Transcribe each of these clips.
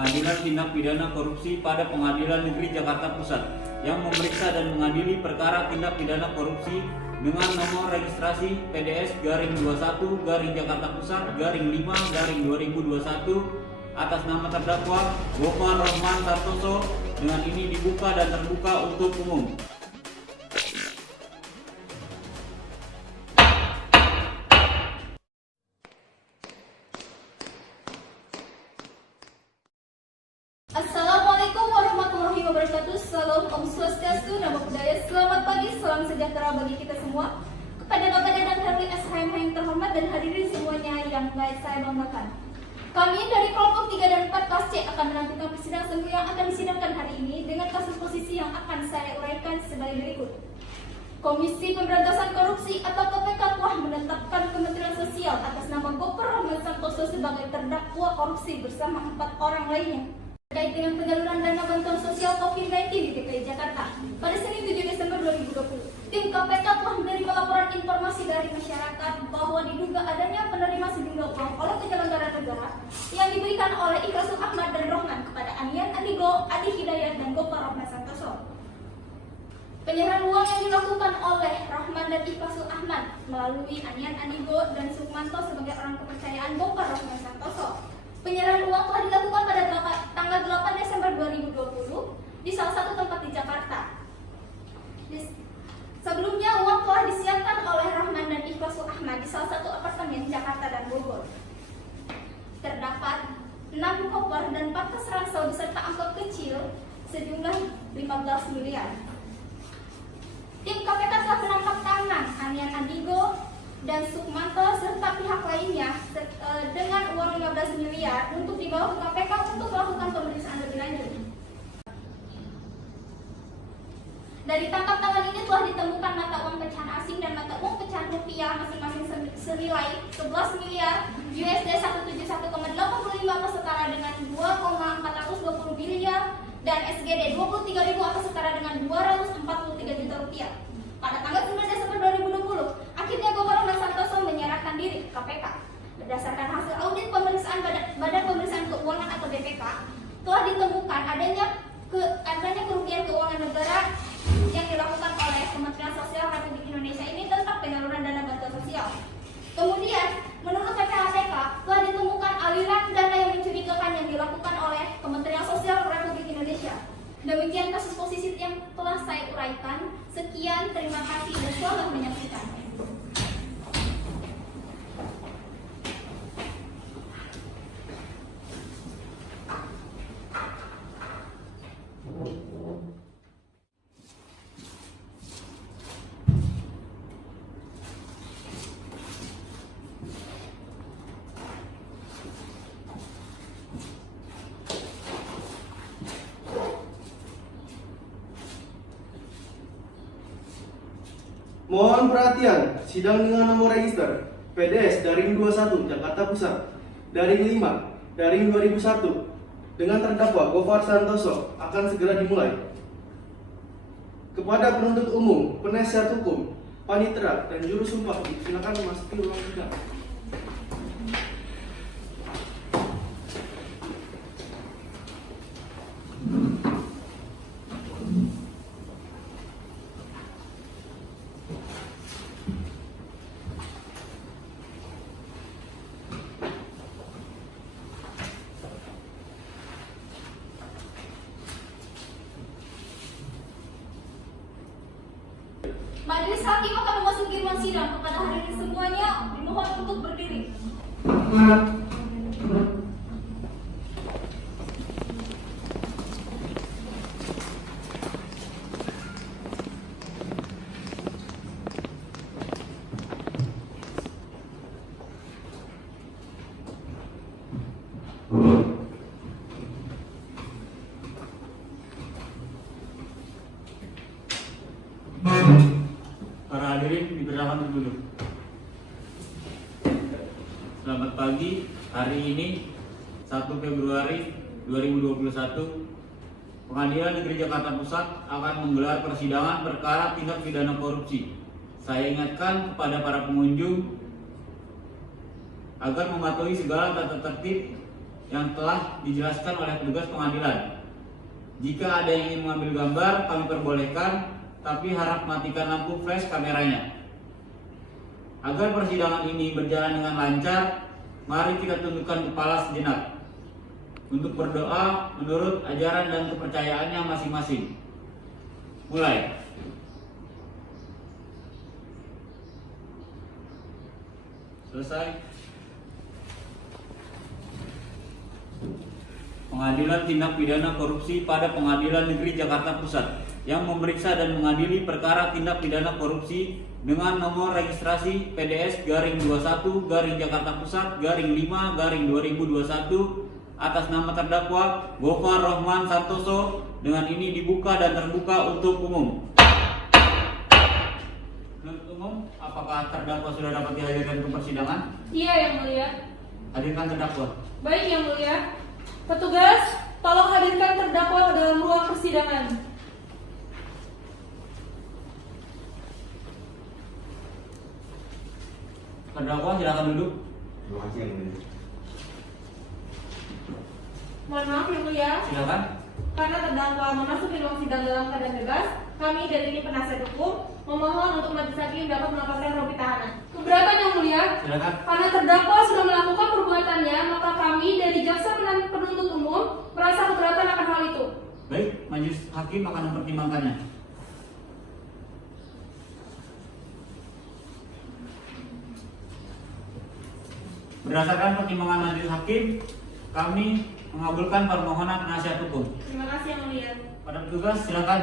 Pengadilan Tindak Pidana Korupsi pada Pengadilan Negeri Jakarta Pusat yang memeriksa dan mengadili perkara tindak pidana korupsi dengan nomor registrasi PDS garing 21 garing Jakarta Pusat garing 5 garing 2021 atas nama terdakwa Gofar Rahman Santoso dengan ini dibuka dan terbuka untuk umum. Assalamualaikum warahmatullahi wabarakatuh. Salam Om Swastiastu, Namo Buddhaya. Selamat pagi, salam sejahtera bagi kita semua. Kepada Bapak dan Harli SHMH yang terhormat dan hadirin semuanya yang baik saya banggakan. Kami dari kelompok 3 dan 4 kelas C akan menantikan persidangan sengketa yang akan disidangkan hari ini dengan kasus posisi yang akan saya uraikan sebagai berikut. Komisi Pemberantasan Korupsi atau KPK telah menetapkan Kementerian Sosial atas nama Gofar Rahman Santoso sebagai terdakwa korupsi bersama 4 orang lainnya terkait dengan penyaluran dana bantuan sosial COVID-19 di DKI Jakarta pada Senin 7 Desember 2020. Tim KPK telah menerima laporan informasi dari masyarakat bahwa diduga adanya penerima sejumlah uang oleh penyelenggara negara yang diberikan oleh Ikhlasul Ahmad dan Rohman kepada Anian Andigo, Adi Hidayat, dan Gofar Rahman Santoso. Penyerahan uang yang dilakukan oleh Rohman dan Ikhlasul Ahmad melalui Anian Andigo dan Sukmanto sebagai orang kepercayaan Gofar Rahman Santoso. Penyerahan uang telah dilakukan pada tanggal 8 Desember 2020 di salah satu tempat di Jakarta. Sebelumnya uang telah disiapkan oleh Rahman dan Ikhlasul Ahmad di salah satu apartemen di Jakarta dan Bogor. Terdapat 6 koper dan 4 tas ransel beserta amplop kecil sejumlah 15 miliar. Tim KPK telah menangkap tangan Anian Andigo dan Sukmanto serta pihak lainnya dengan uang 15 miliar untuk dibawa ke KPK untuk melakukan pemeriksaan lebih lanjut. Dari tangkap tangan ini telah ditemukan mata uang pecahan asing dan mata uang pecahan rupiah masing-masing senilai 11 miliar USD 171,85 atau setara dengan 2,420 miliar dan SGD 23.000 atau setara dengan 243 juta rupiah. Pada tanggal 9 Desember 2020, akhirnya Gofar Rahman Santoso menyerahkan diri ke KPK. Berdasarkan hasil audit pemeriksaan Badan Pemeriksaan Keuangan atau BPK, telah ditemukan adanya kerugian keuangan negara yang dilakukan oleh Kementerian Sosial Republik Indonesia ini tentang penyaluran dana bantuan sosial. Kemudian, menurut PPATK, telah ditemukan aliran dana yang mencurigakan yang dilakukan oleh Kementerian Sosial Republik Indonesia. Demikian kasus posisi yang telah saya uraikan. Sekian, terima kasih dan selamat menyaksikan. Mohon perhatian, sidang dengan nomor register PDS Daring 21 Jakarta Pusat Daring 5 Daring 2001 dengan terdakwa Gofar Santoso akan segera dimulai. Kepada penuntut umum, penasihat hukum, panitera, dan juru sumpah silakan memasuki ruang sidang. Majelis Hakim akan memasuki ruang sidang. Kepada hadirin semuanya, dimohon untuk berdiri. Para hadirin dipersilakan duduk. Selamat pagi. Hari ini 1 Februari 2021, Pengadilan Negeri Jakarta Pusat akan menggelar persidangan perkara tindak pidana korupsi. Saya ingatkan kepada para pengunjung agar mematuhi segala tata tertib yang telah dijelaskan oleh petugas pengadilan. Jika ada yang ingin mengambil gambar, kami perbolehkan, tapi harap matikan lampu flash kameranya. Agar persidangan ini berjalan dengan lancar, mari kita tundukkan kepala sejenak untuk berdoa menurut ajaran dan kepercayaannya masing-masing. Mulai. Selesai. Pengadilan Tindak Pidana Korupsi pada Pengadilan Negeri Jakarta Pusat yang memeriksa dan mengadili perkara tindak pidana korupsi dengan nomor registrasi PDS garing 21 garing Jakarta Pusat garing 5 garing 2021 atas nama terdakwa Gofar Rohman Santoso dengan ini dibuka dan terbuka untuk umum. Untuk umum, apakah terdakwa sudah dapat dihadirkan ke persidangan? Iya, Yang Mulia. Hadirkan terdakwa. Baik, Yang Mulia. Petugas, tolong hadirkan terdakwa ke dalam ruang persidangan. Terdakwa silakan duduk. Terima kasih Yang Mulia. Mohon maaf, Yang Mulia. Silakan. Karena terdakwa memasuki ruang sidang dalam keadaan bebas, kami dari tim penasihat hukum memohon untuk majelis hakim dapat melaporkan rompi tahanan. Keberatan, Yang Mulia. Silakan. Karena terdakwa sudah melakukan perbuatannya, maka kami dari jaksa penuntut umum merasa keberatan akan hal itu. Baik, majelis hakim akan mempertimbangkannya. Berdasarkan pertimbangan majelis hakim, kami mengabulkan permohonan penasihat hukum. Terima kasih, Yang Mulia. Pada petugas silakan.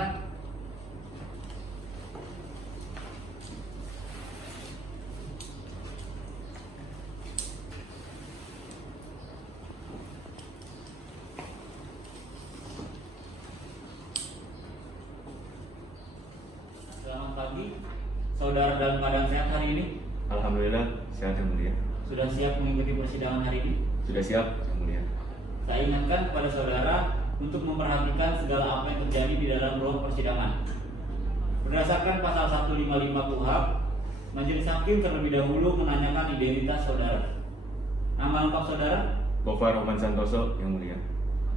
Selamat pagi, saudara dalam keadaan sehat hari ini? Alhamdulillah sehat Yang Mulia. Sudah siap mengikuti persidangan hari ini? Sudah siap Yang Mulia. Saya ingatkan kepada saudara untuk memperhatikan segala apa yang terjadi di dalam ruang persidangan. Berdasarkan pasal 155 KUHP, majelis hakim terlebih dahulu menanyakan identitas saudara. Nama lengkap saudara, Gofar Rohman Santoso Yang Mulia.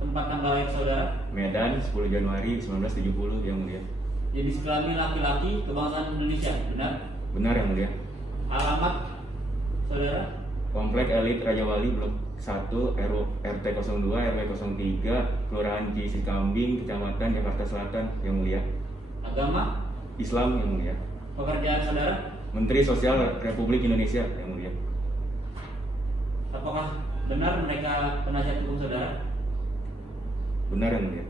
tempat tanggal lahir saudara, Medan 10 Januari 1970 Yang Mulia. jenis kelamin laki-laki, kebangsaan Indonesia, benar? Benar Yang Mulia. Alamat saudara, Komplek Elit Raja Wali Blok 1 RT 02 RW 03 Kelurahan Cisikambing Kecamatan Jakarta Selatan Yang Mulia. agama, Islam Yang Mulia. pekerjaan saudara, Menteri Sosial Republik Indonesia Yang Mulia. apakah benar mereka penasihat hukum saudara? Benar Yang Mulia.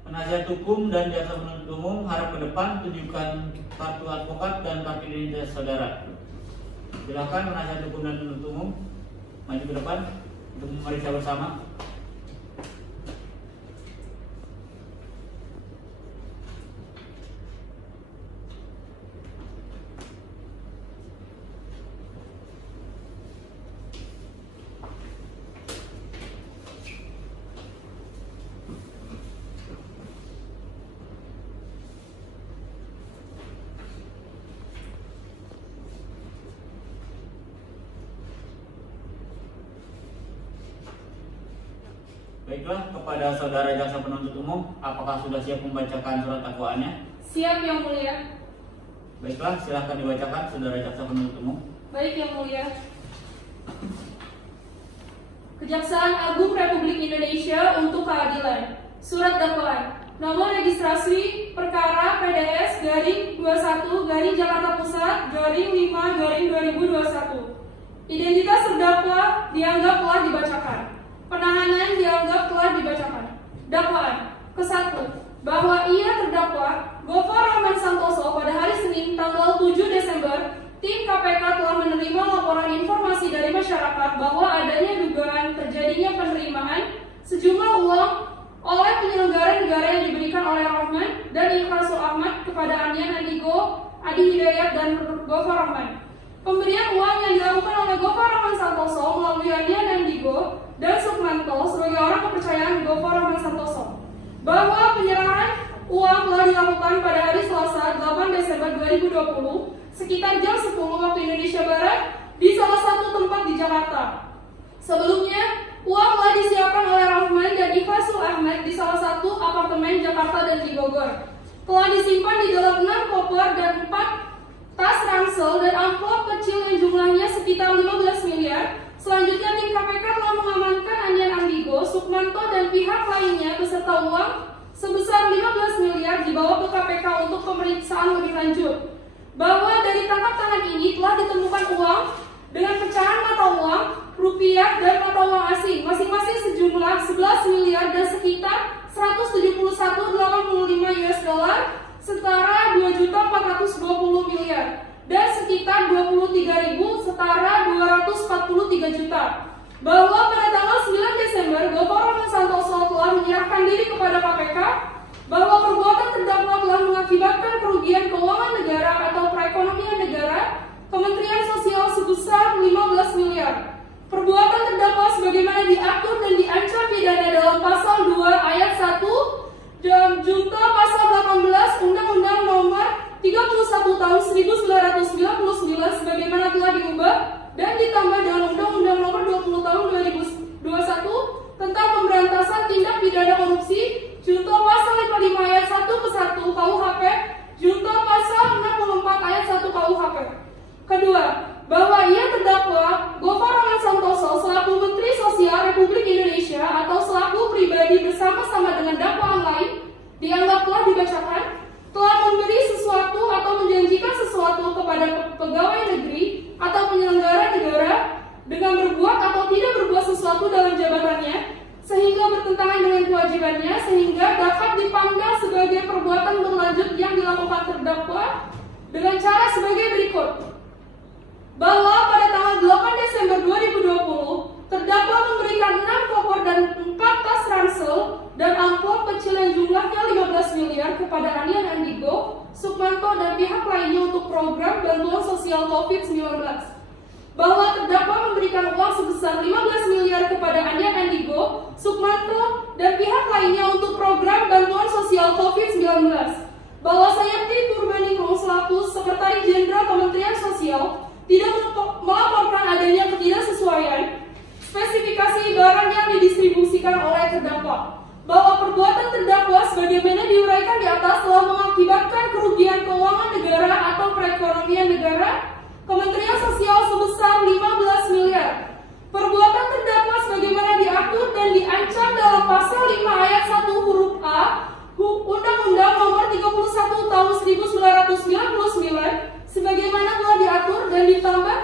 Penasihat hukum dan jaksa penuntut umum harap ke depan tunjukkan kartu advokat dan kartu identitas saudara. Silakan penasihat hukum dan penuntut umum maju ke depan untuk memeriksa bersama. Baiklah, kepada saudara jaksa penuntut umum, apakah sudah siap membacakan surat dakwaannya? Siap, Yang Mulia. Baiklah, silahkan dibacakan saudara jaksa penuntut umum. Baik, Yang Mulia. Kejaksaan Agung Republik Indonesia untuk Keadilan. Surat dakwaan. Nomor registrasi perkara PDS garing 21 garing Jakarta Pusat garing 5 garing 2021. Identitas terdakwa dianggap telah dibacakan. Penahanan dianggap telah dibacakan. Dakwaan. Ke-1. Bahwa ia terdakwa Gofar Rohman Santoso pada hari Senin tanggal 7 Desember, tim KPK telah menerima laporan informasi dari masyarakat bahwa adanya dugaan terjadinya penerimaan sejumlah uang oleh penyelenggara negara yang diberikan oleh Rohman dan Ikhrasul Ahmad kepada Anian Andigo, Adi Hidayat, dan Gofar Rohman. Pemberian uang yang dilakukan oleh Gofar Rohman Santoso melalui Anian Andigo dan Sukmanto sebagai orang kepercayaan Gofar Rohman Santoso. Bahwa penyerahan uang telah dilakukan pada hari Selasa 8 Desember 2020 sekitar jam 10 waktu Indonesia Barat di salah satu tempat di Jakarta. Sebelumnya, uang telah disiapkan oleh Rahman dan Ikhlasul Ahmad di salah satu apartemen Jakarta dan di Bogor. Telah disimpan di dalam 6 koper dan 4 tas ransel dan amplop kecil yang jumlahnya sekitar 15 miliar. Selanjutnya, tim KPK telah mengamankan Andian Andigo, Sukmanto, dan pihak lainnya beserta uang sebesar 15 miliar dibawa ke KPK untuk pemeriksaan lebih lanjut. Bahwa dari tangkap tangan ini telah ditemukan uang dengan pecahan mata uang, rupiah, dan mata uang asing, masing-masing sejumlah 11 miliar dan sekitar 171,85 US dollar setara 2.420 miliar dan sekitar 23.000 setara 243 juta. Bahwa pada tanggal 9 Desember Gofar Rahman Santoso telah menyerahkan diri kepada KPK, bahwa perbuatan terdakwa telah mengakibatkan kerugian keuangan negara atau perekonomian negara Kementerian Sosial sebesar 15 miliar. Perbuatan terdakwa sebagaimana diatur dan diancam pidana dalam pasal 2 ayat 1 dan junto pasal 18 Undang-Undang Nomor 31 Tahun 1999 sebagaimana telah diubah dan ditambah dengan Undang-Undang Nomor 20 Tahun 2021 tentang pemberantasan tindak pidana korupsi junto pasal 55 ayat 1 ke 1 KUHP junto pasal 64 ayat 1 KUHP. Kedua, bahwa ia terdakwa Gofar Rahman Santoso selaku Menteri Sosial Republik Indonesia atau selaku pribadi bersama-sama dengan dakwaan lain dianggap telah dibacakan, telah memberi sesuatu atau menjanjikan sesuatu kepada pegawai negeri atau penyelenggara negara dengan berbuat atau tidak berbuat sesuatu dalam jabatannya sehingga bertentangan dengan kewajibannya sehingga dapat dipandang sebagai perbuatan berlanjut yang dilakukan terdakwa dengan cara sebagai berikut. Bahwa pada tanggal 8 Desember 2020, terdakwa memberikan 6 koper dan 4 tas ransel dan amplop kecil yang jumlahnya 15 miliar kepada Andian Andigo, Sukmanto, dan pihak lainnya untuk program bantuan sosial COVID-19. Bahwa terdakwa memberikan uang sebesar 15 miliar kepada Andian Andigo, Sukmanto, dan pihak lainnya untuk program bantuan sosial COVID-19. Bahwa Sayati Purbaningrum selaku Sekretaris Jenderal Kementerian Sosial tidak melaporkan adanya ketidaksesuaian spesifikasi barang yang didistribusikan oleh terdakwa. Bahwa perbuatan terdakwa sebagaimana diuraikan di atas telah mengakibatkan kerugian keuangan negara atau perekonomian negara Kementerian Sosial sebesar 15 miliar. Perbuatan terdakwa sebagaimana diatur dan diancam dalam pasal 5 ayat 1 huruf A Undang-Undang Nomor 31 Tahun 1999 sebagaimana telah diatur dan ditambah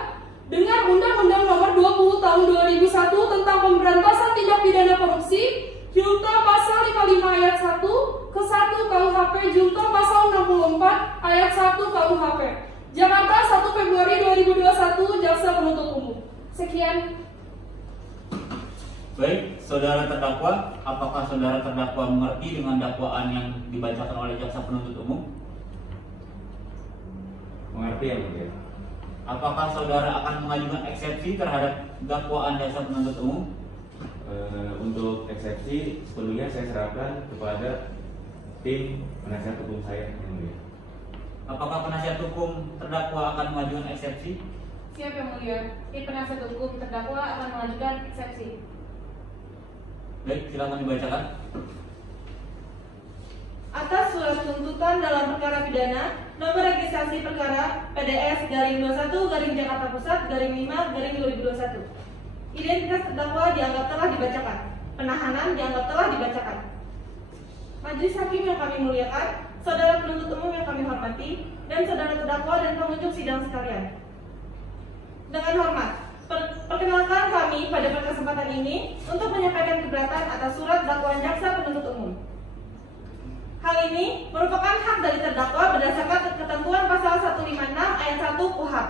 dengan Undang-Undang Nomor 20 Tahun 2001 tentang pemberantasan tindak pidana korupsi junto pasal 55 ayat 1 ke 1 KUHP junto pasal 64 ayat 1 KUHP. Jakarta 1 Februari 2021 Jaksa Penuntut Umum. Sekian. Baik, saudara terdakwa, apakah saudara terdakwa mengerti dengan dakwaan yang dibacakan oleh Jaksa Penuntut Umum? Mengerti ya Mulia? Apakah saudara akan mengajukan eksepsi terhadap dakwaan Jaksa Penuntut Umum? Untuk eksepsi sepenuhnya saya serahkan kepada tim penasihat hukum saya yang mulia. Apakah penasihat hukum terdakwa akan mengajukan eksepsi? Siap yang mulia, tim penasihat hukum terdakwa akan mengajukan eksepsi. Baik, silakan dibacakan. Atas surat tuntutan dalam perkara pidana nomor registrasi perkara PDS /21 Jakarta Pusat /5 2021. Identitas terdakwa dianggap telah dibacakan. Penahanan dianggap telah dibacakan. Majelis hakim yang kami muliakan, saudara penuntut umum yang kami hormati, dan saudara terdakwa dan pengunjung sidang sekalian. Dengan hormat, perkenalkan kami pada kesempatan ini untuk menyampaikan keberatan atas surat dakwaan jaksa penuntut umum. Hal ini merupakan hak dari terdakwa berdasarkan ketentuan pasal 156 ayat 1 KUHP.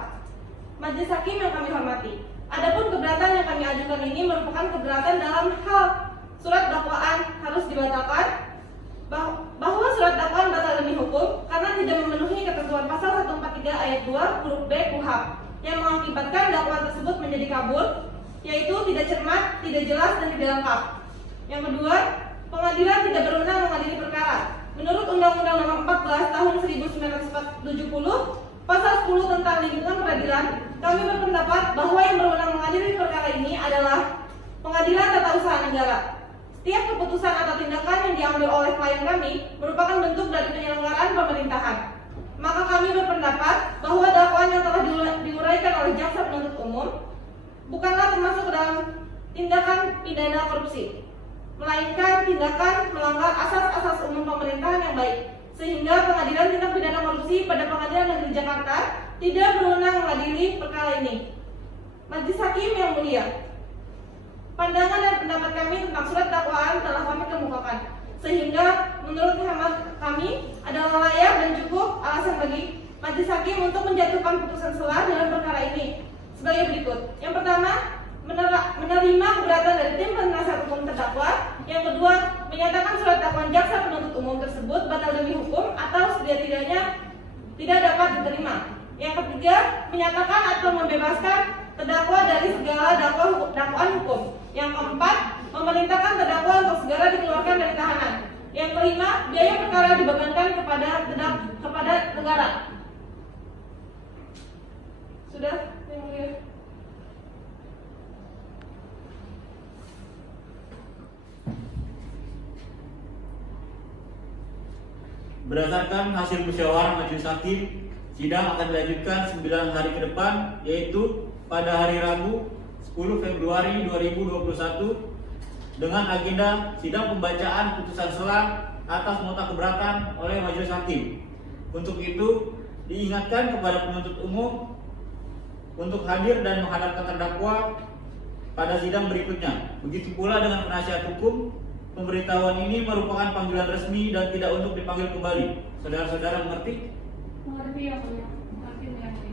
Majelis hakim yang kami hormati, adapun keberatan yang kami ajukan ini merupakan keberatan dalam hal surat dakwaan harus dibatalkan, bahwa surat dakwaan batal demi hukum karena tidak memenuhi ketentuan pasal 143 ayat 2 huruf B KUHP yang mengakibatkan dakwaan tersebut menjadi kabur, yaitu tidak cermat, tidak jelas, dan tidak lengkap. Yang kedua, pengadilan tidak berwenang mengadili perkara. Menurut Undang-Undang Nomor 14 Tahun 1970 Pasal 10 tentang lingkungan peradilan, kami berpendapat bahwa yang berwenang mengadili perkara ini adalah Pengadilan Tata Usaha Negara. Setiap keputusan atau tindakan yang diambil oleh klien kami merupakan bentuk dari penyelenggaraan pemerintahan. Maka kami berpendapat bahwa dakwaan yang telah diuraikan oleh jaksa penuntut umum bukanlah termasuk dalam tindakan pidana korupsi, melainkan tindakan melanggar asas-asas umum pemerintahan yang baik, sehingga Pengadilan Tindak Pidana Korupsi pada Pengadilan Negeri Jakarta tidak berwenang mengadili perkara ini. Majelis Hakim yang mulia, pandangan dan pendapat kami tentang surat dakwaan telah kami kemukakan, sehingga menurut hemat kami adalah layak dan cukup alasan bagi Majelis Hakim untuk menjatuhkan putusan sela dalam perkara ini sebagai berikut. Yang pertama, menerima keberatan dari tim penasihat hukum terdakwa. Yang kedua, menyatakan surat dakwaan jaksa penuntut umum tersebut batal demi hukum atau setidak-tidaknya tidak dapat diterima. Yang ketiga, menyatakan atau membebaskan terdakwa dari segala dakwaan hukum. Yang keempat, memerintahkan terdakwa untuk segera dikeluarkan dari tahanan. Yang kelima, biaya perkara dibebankan kepada negara. Sudah, yang mulia. Berdasarkan hasil musyawarah Majelis Hakim, sidang akan dilanjutkan 9 hari ke depan, yaitu pada hari Rabu 10 Februari 2021 dengan agenda sidang pembacaan putusan sela atas nota keberatan oleh Majelis Hakim. Untuk itu, diingatkan kepada penuntut umum untuk hadir dan menghadapkan terdakwa pada sidang berikutnya. Begitu pula dengan penasihat hukum. Pemberitahuan ini merupakan panggilan resmi dan tidak untuk dipanggil kembali. Saudara-saudara mengerti? Mengerti ya, mulia. Mengerti.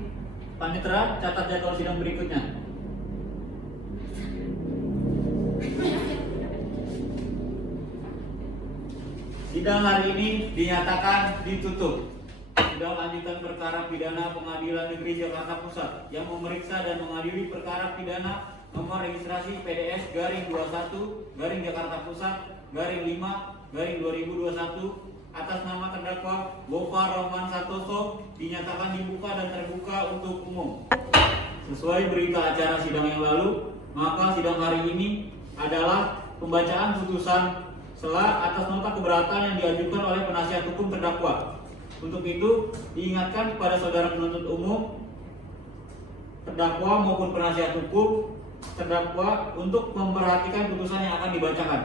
Panitera, catat jadwal sidang berikutnya. Sidang hari ini dinyatakan ditutup. Sidang lanjutan perkara pidana Pengadilan Negeri Jakarta Pusat yang memeriksa dan mengadili perkara pidana nomor registrasi PDS garing 21 garing Jakarta Pusat garing 5 garing 2021 atas nama terdakwa Gofar Rahman Santoso dinyatakan dibuka dan terbuka untuk umum. Sesuai berita acara sidang yang lalu, maka sidang hari ini adalah pembacaan putusan sela atas nota keberatan yang diajukan oleh penasihat hukum terdakwa. Untuk itu, diingatkan kepada saudara penuntut umum, terdakwa maupun penasihat hukum terdakwa untuk memperhatikan putusan yang akan dibacakan.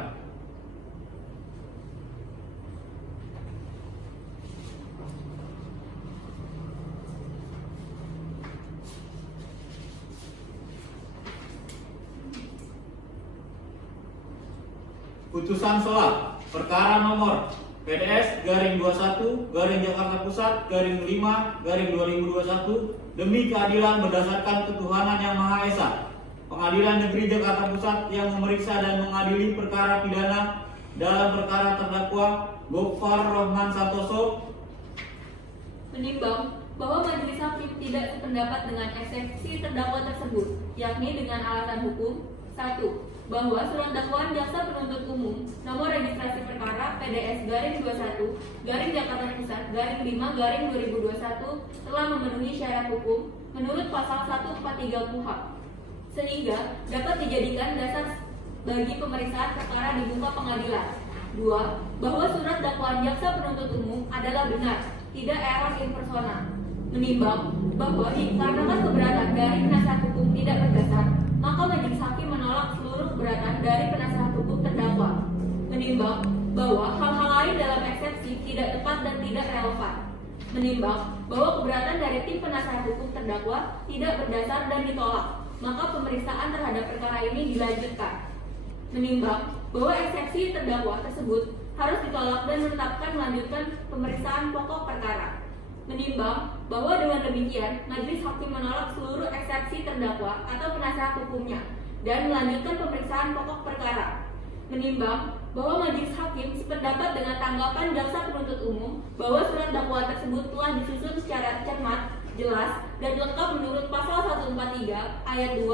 Putusan sela perkara nomor PDS garing 21 garing Jakarta Pusat garing 5 garing 2021 demi keadilan berdasarkan ketuhanan yang Maha Esa. Pengadilan Negeri Jakarta Pusat yang memeriksa dan mengadili perkara pidana dalam perkara terdakwa Gofar Rahman Santoso menimbang bahwa Majelis Hakim tidak sependapat dengan eksepsi terdakwa tersebut, yakni dengan alasan hukum. 1. Bahwa surat dakwaan jaksa penuntut umum nomor registrasi perkara PDS garing 21 garing Jakarta Pusat garing 5 garing 2021 telah memenuhi syarat hukum menurut pasal 143 KUHP, sehingga dapat dijadikan dasar bagi pemeriksaan perkara di muka pengadilan. 2. Bahwa surat dakwaan jaksa penuntut umum adalah benar, tidak error in persona. Menimbang bahwa dikarenakan keberatan dari penasihat hukum tidak berdasar, maka Majelis Hakim menolak seluruh keberatan dari penasihat hukum terdakwa. Menimbang bahwa hal-hal lain dalam eksepsi tidak tepat dan tidak relevan. Menimbang bahwa keberatan dari tim penasihat hukum terdakwa tidak berdasar dan ditolak, maka pemeriksaan terhadap perkara ini dilanjutkan. Menimbang bahwa eksepsi terdakwa tersebut harus ditolak dan menetapkan melanjutkan pemeriksaan pokok perkara. Menimbang bahwa dengan demikian Majelis Hakim menolak seluruh eksepsi terdakwa atau penasihat hukumnya dan melanjutkan pemeriksaan pokok perkara. Menimbang bahwa Majelis Hakim sependapat dengan tanggapan jaksa penuntut umum bahwa surat dakwaan tersebut telah disusun secara cermat, jelas, dan lengkap menurut pasal 143 ayat 2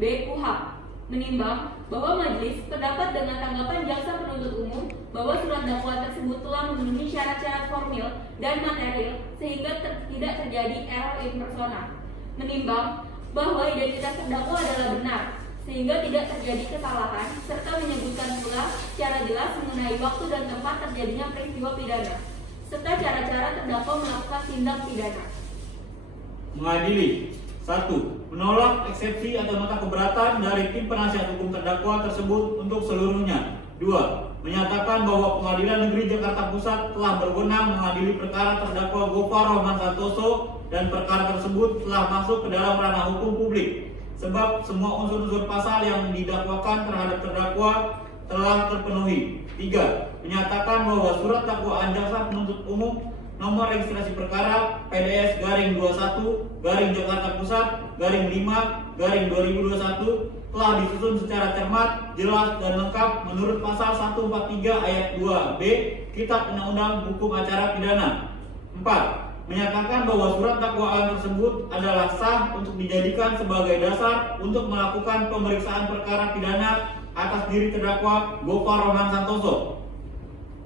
B KUHP. Menimbang bahwa majelis sependapat dengan tanggapan jaksa penuntut umum bahwa surat dakwaan tersebut telah memenuhi syarat-syarat formil dan material sehingga tidak terjadi error in persona. Menimbang bahwa identitas terdakwa adalah benar sehingga tidak terjadi kesalahan, serta menyebutkan pula secara jelas mengenai waktu dan tempat terjadinya peristiwa pidana, serta cara-cara terdakwa melakukan tindak pidana. Mengadili. 1. Menolak eksepsi atau nota keberatan dari tim penasihat hukum terdakwa tersebut untuk seluruhnya. 2. Menyatakan bahwa Pengadilan Negeri Jakarta Pusat telah berwenang mengadili perkara terdakwa Gofar Rahman Santoso dan perkara tersebut telah masuk ke dalam ranah hukum publik, sebab semua unsur-unsur pasal yang didakwakan terhadap terdakwa telah terpenuhi. 3. Menyatakan bahwa surat dakwaan jaksa penuntut umum nomor registrasi perkara PDS garing 21 garing Jakarta Pusat garing 5 garing 2021 telah disusun secara cermat, jelas dan lengkap menurut pasal 143 ayat 2B Kitab Undang-Undang Hukum Acara Pidana. 4. Menyatakan bahwa surat dakwaan tersebut adalah sah untuk dijadikan sebagai dasar untuk melakukan pemeriksaan perkara pidana atas diri terdakwa Gofar Rahman Santoso.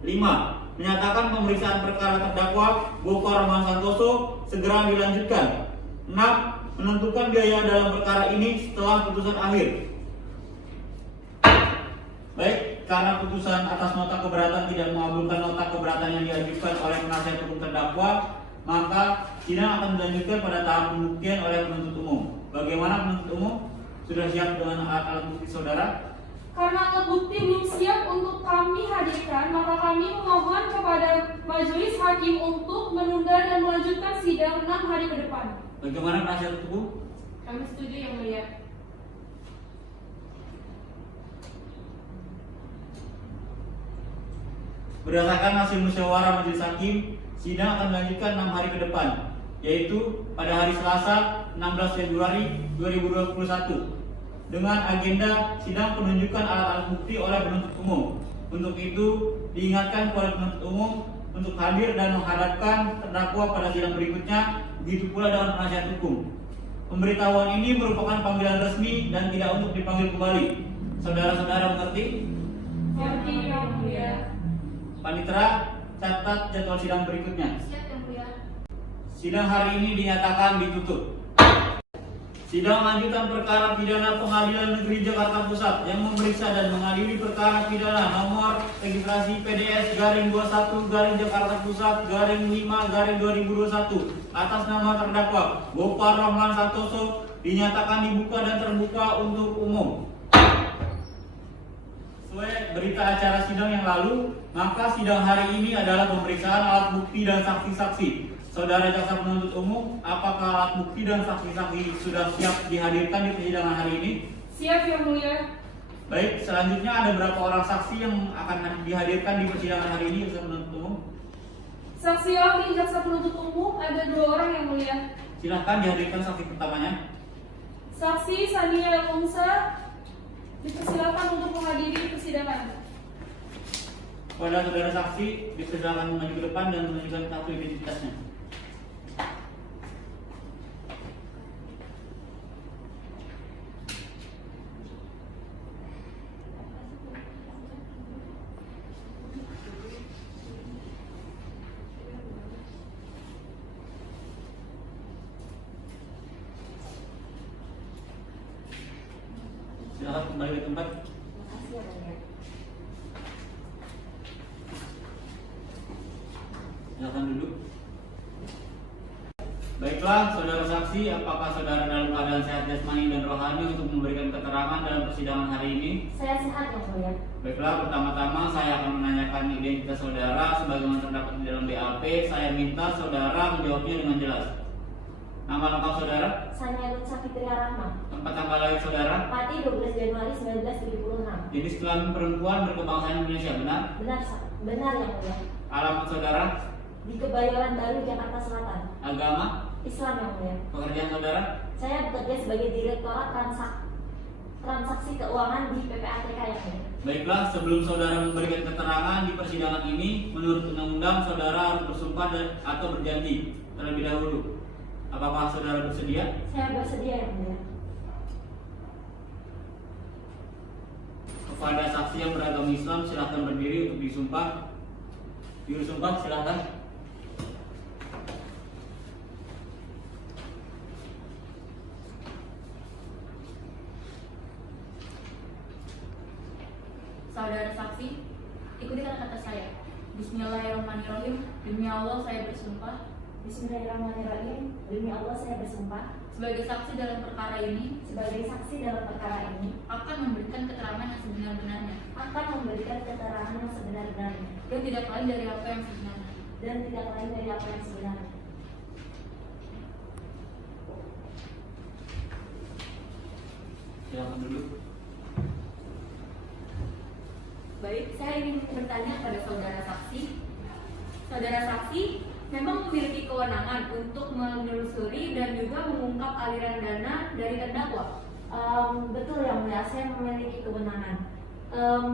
5. Menyatakan pemeriksaan perkara terdakwa Gofar Rahman Santoso segera dilanjutkan. 6. Menentukan biaya dalam perkara ini setelah putusan akhir. Baik, karena putusan atas nota keberatan tidak mengabulkan nota keberatan yang diajukan oleh penasihat hukum terdakwa, maka sidang akan dilanjutkan pada tahap pembuktian oleh penuntut umum. Bagaimana penuntut umum? Sudah siap dengan alat bukti saudara? Karena alat bukti belum siap untuk kami hadirkan, maka kami memohon kepada majelis hakim untuk menunda dan melanjutkan sidang 6 hari ke depan. Bagaimana penasihat hukum? Kami setuju, Yang Mulia. Berdasarkan hasil musyawarah majelis hakim, sidang akan dilanjutkan 6 hari ke depan, yaitu pada hari Selasa 16 Februari 2021 dengan agenda sidang penunjukan alat-alat bukti oleh penuntut umum. Untuk itu, diingatkan kepada penuntut umum untuk hadir dan menghadapkan terdakwa pada sidang berikutnya, begitu pula dengan penasihat hukum. Pemberitahuan ini merupakan panggilan resmi dan tidak untuk dipanggil kembali. Saudara-saudara mengerti? Mengerti, Yang Mulia. Panitera, catat jadwal sidang berikutnya. Siap, Yang Mulia. Sidang hari ini dinyatakan ditutup. Sidang lanjutan perkara pidana Pengadilan Negeri Jakarta Pusat yang memeriksa dan mengadili perkara pidana nomor registrasi PDS garing 21 garing Jakarta Pusat garing 5 garing 2021 atas nama terdakwa Gofar Rahman Santoso dinyatakan dibuka dan terbuka untuk umum. Sesuai berita acara sidang yang lalu, maka sidang hari ini adalah pemeriksaan alat bukti dan saksi-saksi. Saudara jaksa penuntut umum, apakah alat bukti dan saksi-saksi sudah siap dihadirkan di persidangan hari ini? Siap, Yang Mulia. Baik, selanjutnya ada berapa orang saksi yang akan dihadirkan di persidangan hari ini jaksa penuntut umum? Saksi ahli jaksa penuntut umum ada 2 orang, Yang Mulia. Silahkan dihadirkan saksi pertamanya. Saksi Sania Umsa dipersilakan untuk menghadiri persidangan. Kepada saudara saksi, dipersilakan maju ke depan dan menunjukkan kartu identitasnya. Silakan kembali ke tempat. Silakan duduk. Baiklah, saudara saksi, apakah saudara dalam keadaan sehat jasmani dan rohani untuk memberikan keterangan dalam persidangan hari ini? Saya sehat, Yang Mulia. Baiklah, pertama-tama saya akan menanyakan identitas saudara sebagaimana terdapat di dalam BAP. Saya minta saudara menjawabnya dengan jelas. Nama lengkap saudara? Sania Lunsa Fitria Rahma. Tempat tanggal lahir saudara? Pati 12 Januari 1976. Jenis kelamin perempuan berkebangsaan Indonesia, benar? Benar, Yang Mulia. Alamat saudara? Di Kebayoran Baru, Jakarta Selatan. Agama? Islam, Yang Mulia. Pekerjaan saudara? Saya bekerja sebagai Direktorat Transaksi Keuangan di PPATK, Yang Mulia. Baiklah, sebelum saudara memberikan keterangan di persidangan ini, menurut undang-undang saudara harus bersumpah atau berjanji terlebih dahulu. Apakah saudara bersedia? Saya bersedia, Yang Mulia. Kepada saksi yang beragama Islam, silahkan berdiri untuk disumpah. Juru sumpah, silahkan. Ikuti kata-kata saya. Bismillahirrahmanirrahim. Demi Allah saya bersumpah Bismillahirrahmanirrahim. Demi Allah saya bersumpah sebagai saksi dalam perkara ini sebagai saksi dalam perkara ini akan memberikan keterangan yang sebenar-benarnya akan memberikan keterangan yang sebenar-benarnya dan tidak lain dari apa yang sebenarnya. dan tidak lain dari apa yang sebenarnya. Silakan dulu. Baik, saya ingin bertanya pada saudara saksi. Saudara saksi memang memiliki kewenangan untuk menelusuri dan juga mengungkap aliran dana dari terdakwa. Betul yang mulia, saya memiliki kewenangan.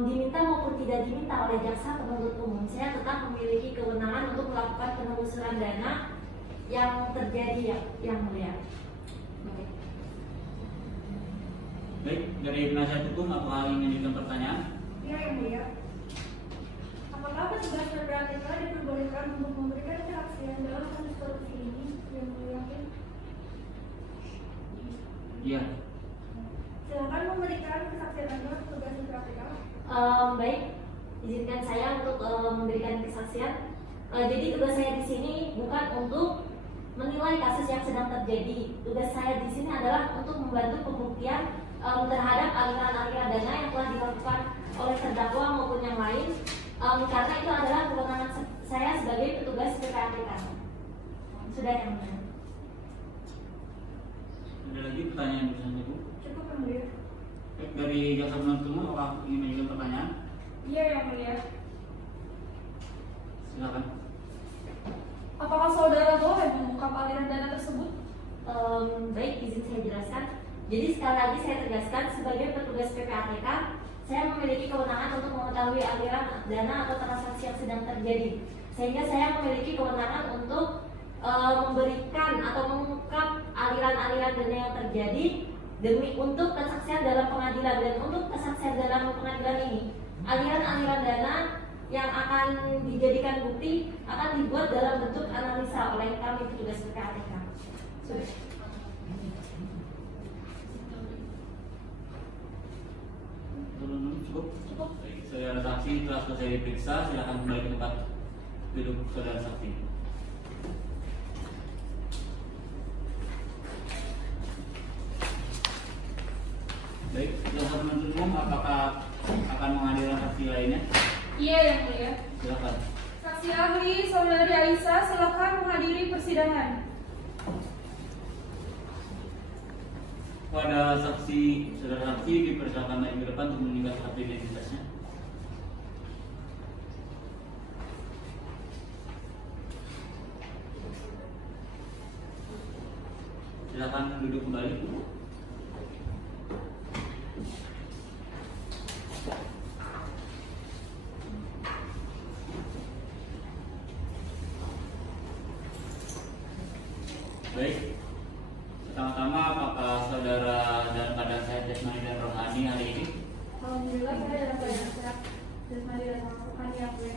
Diminta maupun tidak diminta oleh jaksa penuntut umum, saya tetap memiliki kewenangan untuk melakukan penelusuran dana yang terjadi yang mulia. Baik. Baik, dari penasihat hukum apakah ingin mengajukan pertanyaan? Iya yang mulia. Apakah petugas PPATK diperbolehkan untuk memberikan kesaksian dalam kasus korupsi ini yang mulia? Iya. Silakan memberikan kesaksian Anda petugas PPATK. Baik, izinkan saya untuk memberikan kesaksian. Jadi tugas saya di sini bukan untuk menilai kasus yang sedang terjadi. Tugas saya di sini adalah untuk membantu pembuktian terhadap aliran-aliran dana yang telah dilakukan oleh terdakwa maupun yang lain. Karena itu adalah kewenangan saya sebagai petugas PPATK. Sudah yang mulia. Ada lagi pertanyaan misalnya Bu? Cukup yang mulia. Baik, dari jaksa penuntut umum apakah ingin mengajukan pertanyaan? Iya yang mulia. Silakan. Apakah saudara boleh mengungkap aliran dana tersebut? Baik, izin saya jelaskan. Jadi sekali lagi saya tegaskan sebagai petugas PPATK, saya memiliki kewenangan untuk mengetahui aliran dana atau transaksi yang sedang terjadi. Sehingga saya memiliki kewenangan untuk memberikan atau mengungkap aliran-aliran dana yang terjadi demi untuk kesaksian dalam pengadilan. Dan untuk kesaksian dalam pengadilan ini, aliran-aliran dana yang akan dijadikan bukti akan dibuat dalam bentuk analisa oleh kami petugas PPATK. Sudah. Cukup? Cukup. Baik, saudara saksi telah selesai diperiksa, silakan kembali ke tempat duduk saudara saksi. Baik, jaksa penuntut umum apakah akan menghadirkan saksi lainnya? Iya yang mulia. Silakan. Saksi ahli saudari Aisyah silakan menghadiri persidangan. Pada saksi, saudara saksi dipersilakan naik ke depan untuk meninggalkan kartu identitasnya. Silakan duduk kembali. Baik. Pertama-tama apakah saudara dalam keadaan sehat jasmani dan rohani hari ini? Alhamdulillah saya dalam keadaan sehat jasmani dan rohani yang mulia.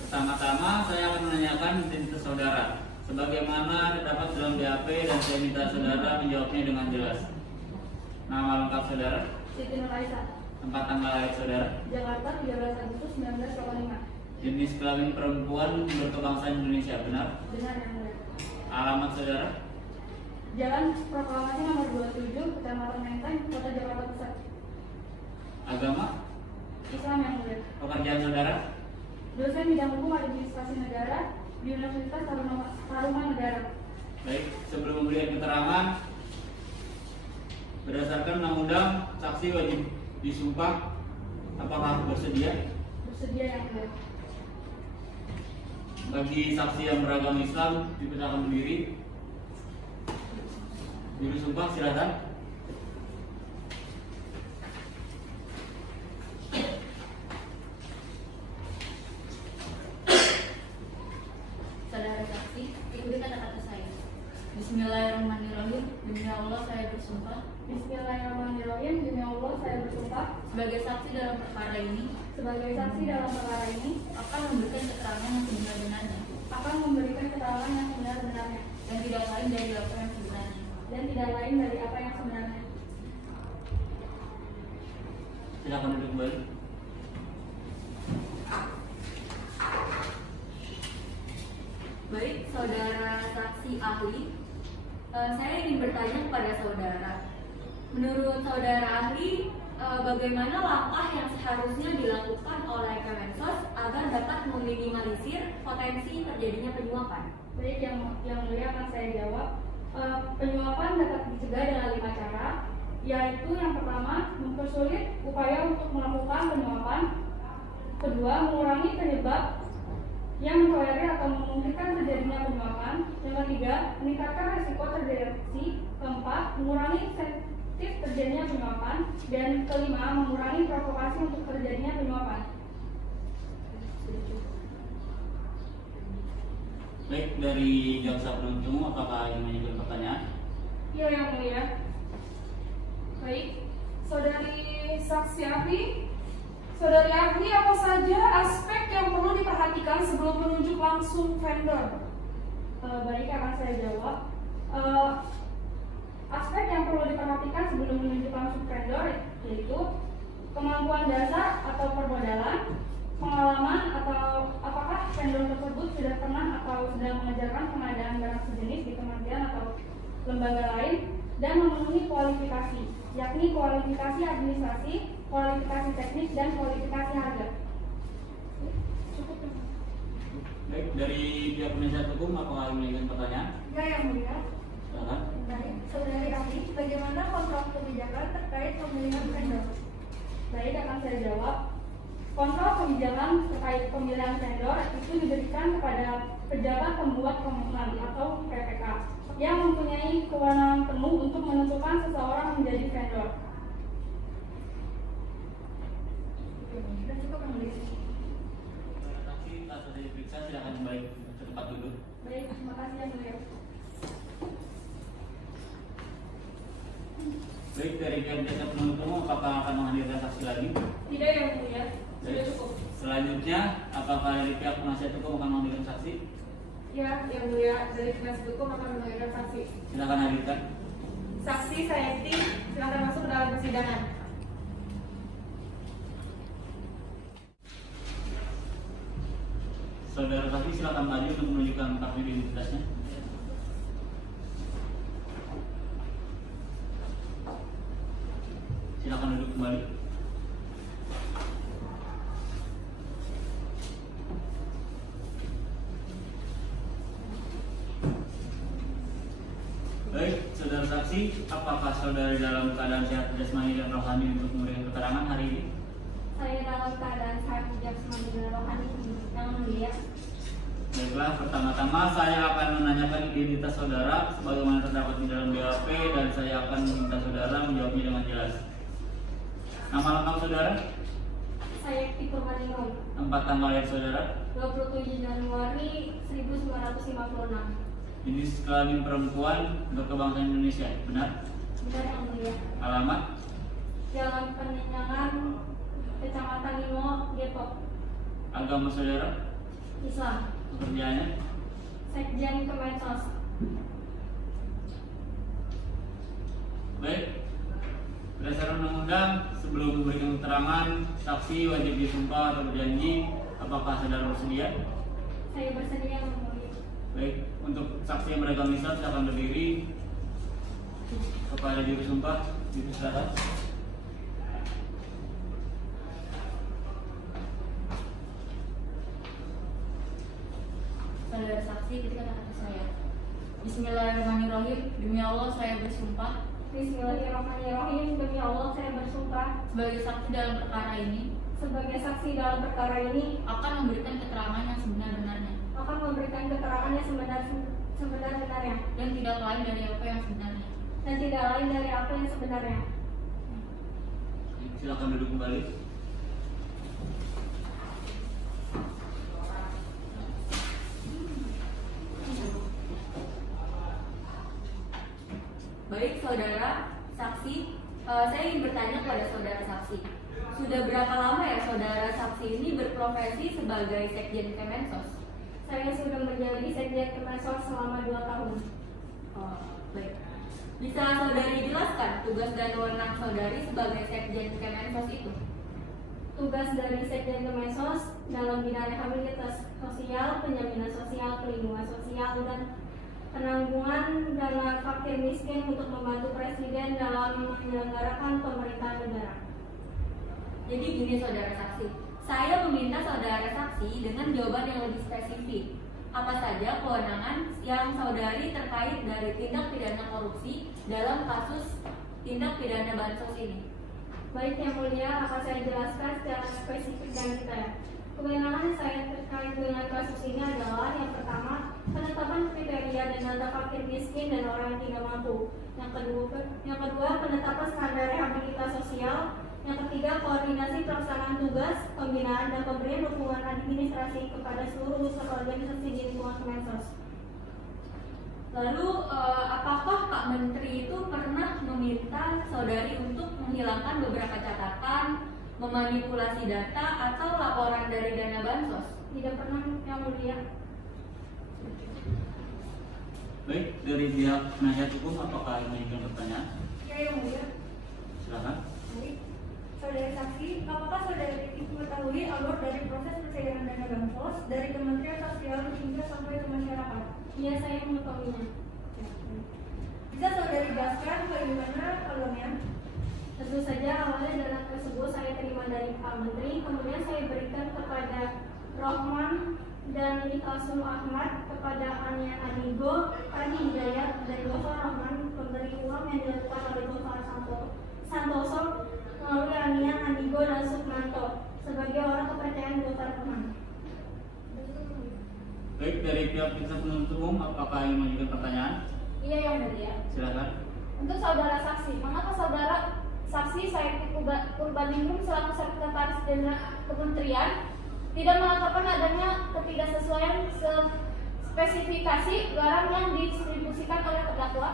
Pertama-tama saya akan menanyakan identitas saudara sebagaimana terdapat dalam BAP dan saya minta saudara menjawabnya dengan jelas. Nama lengkap saudara, Siti Nur Aisyah, tempat tanggal lahir saudara, Jakarta 13 Agustus 1985. jenis kelamin perempuan berkebangsaan Indonesia, benar? Benar yang mulia. Alamat saudara, Jalan Proklamasi nomor 27, Kecamatan Menteng, Kota Jakarta Pusat. agama, Islam yang mulia. pekerjaan saudara, Dosen bidang hukum administrasi negara di Universitas Taruman Negara. baik. Sebelum memberikan keterangan, berdasarkan undang-undang saksi wajib disumpah. Apakah bersedia? Bersedia yang mulia. Bagi saksi yang beragama Islam dipersilakan berdiri. Juru sumpah silakan. Saudara saksi, ikuti kata-kata saya. Bismillahirrahmanirrahim. Demi Allah saya bersumpah Bismillahirrahmanirrahim. Demi Allah saya bersumpah sebagai saksi dalam perkara ini sebagai saksi dalam perkara ini akan memberikan keterangan yang sebenar-benarnya akan memberikan keterangan yang sebenar-benarnya dan tidak lain dari apa yang sebenarnya. dan tidak lain dari apa yang sebenarnya. Silakan duduk kembali. Baik, saudara saksi ahli, saya ingin bertanya kepada saudara. Menurut saudara ahli, bagaimana langkah yang seharusnya dilakukan oleh Kemensos agar dapat meminimalisir potensi terjadinya penyuapan? Baik, yang mulia akan saya jawab. Penyuapan dapat dicegah dengan 5 cara, yaitu yang pertama, mempersulit upaya untuk melakukan penyuapan. Kedua, mengurangi penyebab yang mentolerir atau memungkinkan terjadinya penyuapan. Yang ketiga, meningkatkan resiko terdeteksi. Keempat, mengurangi insentif terjadinya penyuapan. Dan kelima, mengurangi provokasi untuk terjadinya penyuapan. Baik, dari jaksa penuntut umum apakah ingin menyampaikan pertanyaan? Iya, yang mulia. Baik, saudari saksi ahli, saudari ahli, apa saja aspek yang perlu diperhatikan sebelum menunjuk langsung vendor? Baik, akan saya jawab. Aspek yang perlu diperhatikan sebelum menunjuk langsung vendor yaitu kemampuan dasar atau permodalan, pengalaman atau apakah vendor tersebut sudah pernah atau sedang mengerjakan pengadaan barang sejenis di kementerian atau lembaga lain, dan memenuhi kualifikasi, yakni kualifikasi administrasi, kualifikasi teknis, dan kualifikasi harga. Cukup. Baik, dari pihak penasihat hukum apakah ingin menyampaikan pertanyaan? Ya, yang mulia. Silakan. Baik, saudari ahli, bagaimana kontrol kebijakan terkait pemilihan vendor? Baik, akan saya jawab. Kontrol kebijakan terkait pemilihan vendor itu diberikan kepada pejabat pembuat komitmen atau PPK yang mempunyai kewenangan penuh untuk menentukan seseorang menjadi vendor. Sudah cukup, yang mulia. Saksi tak selesai diperiksa, silakan kembali ke tempat duduk. Baik, terima kasih, yang mulia. Baik, dari pihak jaksa penuntut umum apakah akan menghadirkan saksi lagi? Tidak, yang mulia. Sudah Baik. cukup. Selanjutnya, apakah dari pihak penasihat hukum akan menghadirkan saksi? Ya, yang mulia, dari penasihat hukum akan menghadirkan saksi. Silakan hadirkan. Saksi Sayati, silakan masuk ke dalam persidangan. Saudara saksi silakan maju untuk menunjukkan kartu identitasnya. Silakan duduk kembali. Baik, saudara saksi, apakah saudara dalam keadaan sehat jasmani dan rohani untuk memberikan keterangan hari ini? Saya dalam keadaan sehat jasmani dan rohani, yang mulia. Baiklah, pertama-tama saya akan menanyakan identitas saudara sebagaimana terdapat di dalam BAP dan saya akan meminta saudara menjawabnya dengan jelas. Nama lengkap saudara, Saya Purmaningrum, tempat tanggal lahir saudara, 27 Januari 1956. jenis kelamin perempuan berkebangsaan Indonesia, benar? Benar, yang mulia. Alamat, Jalan Penyenangan, Kecamatan Limo, Depok. agama saudara, Islam. pekerjaannya, Sekjen Kemensos. baik. Berdasarkan undang-undang, sebelum memberikan keterangan, saksi wajib disumpah atau berjanji. Apakah saudara bersedia? Saya bersedia, yang mulia. Baik, untuk saksi yang beragama Islam silakan berdiri. Kepada diri sumpah, dipersilakan. Saudara saksi, ketika kata saya, Bismillahirrahmanirrahim, demi Allah saya bersumpah Bismillahirrahmanirrahim. Demi Allah, saya bersumpah sebagai saksi dalam perkara ini sebagai saksi dalam perkara ini akan memberikan keterangan yang sebenar-benarnya akan memberikan keterangan yang sebenar-benarnya dan tidak lain dari apa yang sebenarnya. dan tidak lain dari apa yang sebenarnya. Silakan duduk kembali. Baik saudara saksi, saya ingin bertanya kepada saudara saksi. Sudah berapa lama ya saudara saksi ini berprofesi sebagai Sekjen Kemensos? Saya sudah menjadi Sekjen Kemensos selama 2 tahun. Baik. Bisa saudari jelaskan tugas dan wewenang saudari sebagai Sekjen Kemensos itu? Tugas dari Sekjen Kemensos dalam bidang rehabilitasi sosial, penjaminan sosial, perlindungan sosial, dan penanggungan dana fakir miskin untuk membantu Presiden dalam menyelenggarakan pemerintahan negara. Jadi gini saudara saksi, saya meminta saudara saksi dengan jawaban yang lebih spesifik. Apa saja kewenangan yang saudari terkait dari tindak pidana korupsi dalam kasus tindak pidana bansos ini? Baik Yang Mulia, akan saya jelaskan secara spesifik dan detail. Kewenangan yang saya terkait dengan kasus ini adalah yang pertama, penetapan kriteria dan data fakir miskin dan orang yang tidak mampu. Yang kedua, penetapan standar rehabilitasi sosial. Yang ketiga, koordinasi pelaksanaan tugas, pembinaan dan pemberian dukungan administrasi kepada seluruh unsur organisasi di lingkungan Kemensos. Lalu apakah Pak Menteri itu pernah meminta saudari untuk menghilangkan beberapa catatan, memanipulasi data, atau laporan dari dana bansos? Tidak pernah, Yang Mulia. Baik, dari pihak penasihat hukum apakah ingin pertanyaan? Ya, Yang Mulia. Silakan. Baik. Saudara saksi, apakah saudara mengetahui alur dari proses pencairan dana bansos dari Kementerian Sosial hingga sampai ke masyarakat? Iya, saya mengetahuinya. Bisa saudara jelaskan bagaimana alurnya? Tentu saja awalnya dana tersebut saya terima dari Pak Menteri, kemudian saya berikan kepada Rohman dan Ikasum Ahmad, kepada Ania Anigo, Adi Hidayat, dan Gofar Rahman, pemberi uang yang dilakukan oleh Gofar Santoso melalui Ania Anigo dan Sukmanto sebagai orang kepercayaan Gofar Rahman. Baik, dari pihak jaksa penuntut umum apakah ingin mengajukan pertanyaan? Iya, Yang Mulia. Silakan. Untuk saudara saksi, mengapa saudara saksi Saiful Urbaningrum selaku Sekretaris Jenderal Kementerian tidak mengatakan adanya ketidaksesuaian spesifikasi barang yang didistribusikan oleh terdakwa?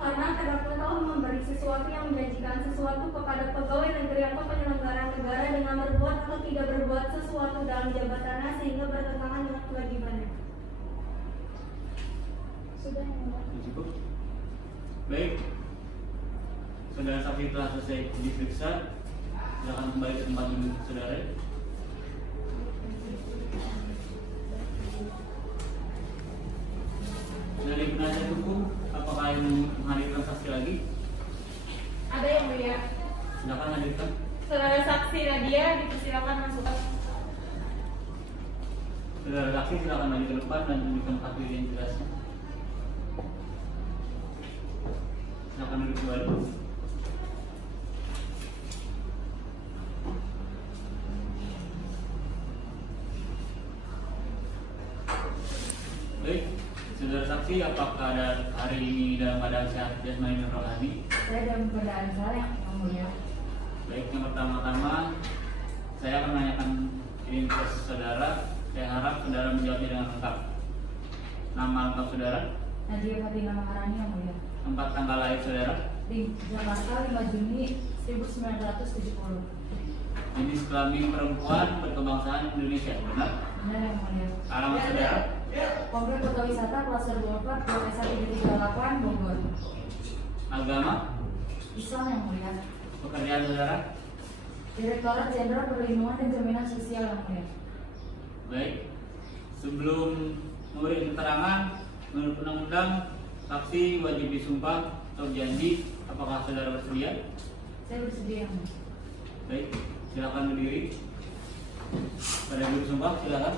Karena terdakwa telah memberi sesuatu yang menjanjikan sesuatu kepada pegawai negeri atau penyelenggara negara dengan berbuat atau tidak berbuat sesuatu dalam jabatannya sehingga bertentangan dengan kewajibannya. Sudah, Yang Mulia. Cukup. Baik, saudara saksi telah selesai diperiksa. Silakan kembali ke tempat duduk saudara. Dari penasihat hukum, apakah yang menghadirkan saksi lagi? Ada Yang Mulia. Silakan hadirkan. Saudara saksi Nadia dipersilakan masuk. Saudara saksi silakan maju ke depan dan tunjukkan kartu identitasnya. Silakan duduk kembali. Baik, saudara saksi, apakah hari ini dalam keadaan sehat jasmani dan rohani? Saya dalam keadaan sehat, Yang Mulia. Baik, yang pertama-tama saya akan menanyakan identitas saudara. Saya harap saudara menjawabnya dengan lengkap. Nama lengkap saudara, Nadia Fatina Maharani, Yang Mulia. tempat tanggal lahir saudara, Di Jakarta 5 Juni 1970. jenis kelamin perempuan berkebangsaan Indonesia, benar? Benar, Yang Mulia. Alamat saudara, Komplek Kota Wisata Plaza 24, Blok S138, Bogor. agama, Islam, Yang Mulia. pekerjaan saudara. Direktorat Jenderal Perlindungan dan Jaminan Sosial, Yang Mulia. Baik, sebelum memberi keterangan menurut undang-undang, saksi wajib disumpah atau janji. Apakah saudara bersedia? Saya bersedia, Yang Mulia. Baik, silakan berdiri. Pada duduk sumpah, silakan.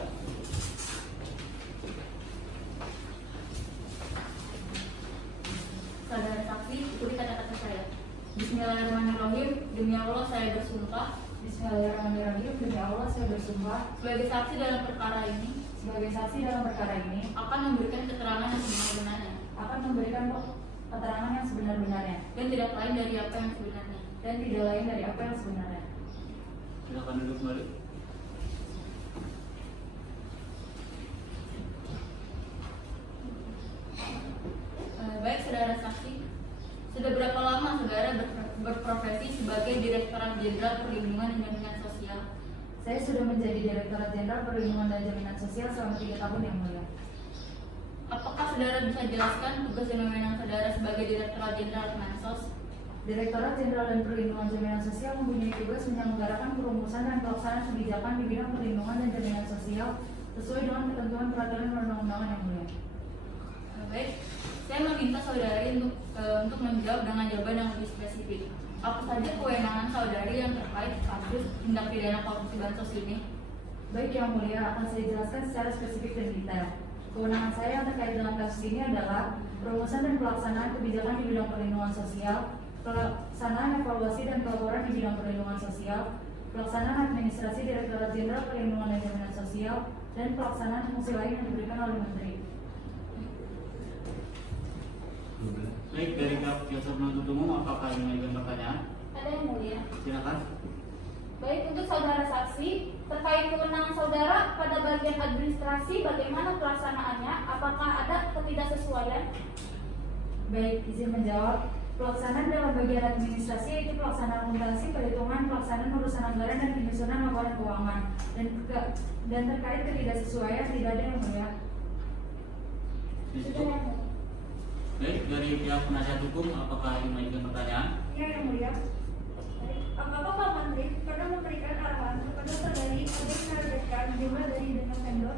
Saudara saksi, ikuti kata-kata saya. Bismillahirrahmanirrahim. Demi Allah saya bersumpah Bismillahirrahmanirrahim. Demi Allah saya bersumpah sebagai saksi dalam perkara ini sebagai saksi dalam perkara ini akan memberikan keterangan yang sebenar-benarnya akan memberikan keterangan yang sebenar-benarnya dan tidak lain dari apa yang sebenarnya. dan tidak lain dari apa yang sebenarnya. Silakan duduk kembali. Baik saudara saksi, sudah berapa lama saudara berprofesi sebagai Direktorat Jenderal Perlindungan dan Jaminan Sosial? Saya sudah menjadi Direktorat Jenderal Perlindungan dan Jaminan Sosial selama 3 tahun, Yang Mulia. Apakah saudara bisa jelaskan tugas dan wewenang saudara sebagai Direktorat Jenderal Kemensos? Direktorat Jenderal dan Perlindungan Jaminan Sosial mempunyai tugas menyelenggarakan perumusan dan pelaksanaan kebijakan di bidang perlindungan dan jaminan sosial sesuai dengan ketentuan peraturan perundang-undangan yang mulia. Baik, saya meminta saudari untuk menjawab dengan jawaban yang lebih spesifik. Apa saja kewenangan saudari yang terkait kasus tindak pidana korupsi bansos ini? Baik Yang Mulia, akan saya jelaskan secara spesifik dan detail. Kewenangan saya yang terkait dengan kasus ini adalah perumusan dan pelaksanaan kebijakan di bidang perlindungan sosial, pelaksanaan evaluasi dan pelaporan di bidang perlindungan sosial, pelaksanaan administrasi Direktorat Jenderal Perlindungan dan Jaminan Sosial, dan pelaksanaan fungsi lain yang diberikan oleh Menteri. Baik, dari jaksa penuntut umum apakah ingin mengajukan pertanyaan? Ada yang mulia. Silakan. Baik, untuk saudara saksi, terkait kewenangan saudara pada bagian administrasi, bagaimana pelaksanaannya? Apakah ada ketidaksesuaian? Baik, izin menjawab. Pelaksanaan dalam bagian administrasi yaitu pelaksanaan akuntansi, perhitungan, pelaksanaan urusan anggaran dan penyusunan laporan keuangan. Dan terkait ketidaksesuaian tidak ada yang mulia. Sudah yang mulia. Baik, dari pihak penasihat hukum apakah ingin mengajukan pertanyaan? Ya, yang mulia. Baik, apakah Pak Menteri pernah memberikan arahan kepada saudari untuk menargetkan jumlah dari dana vendor?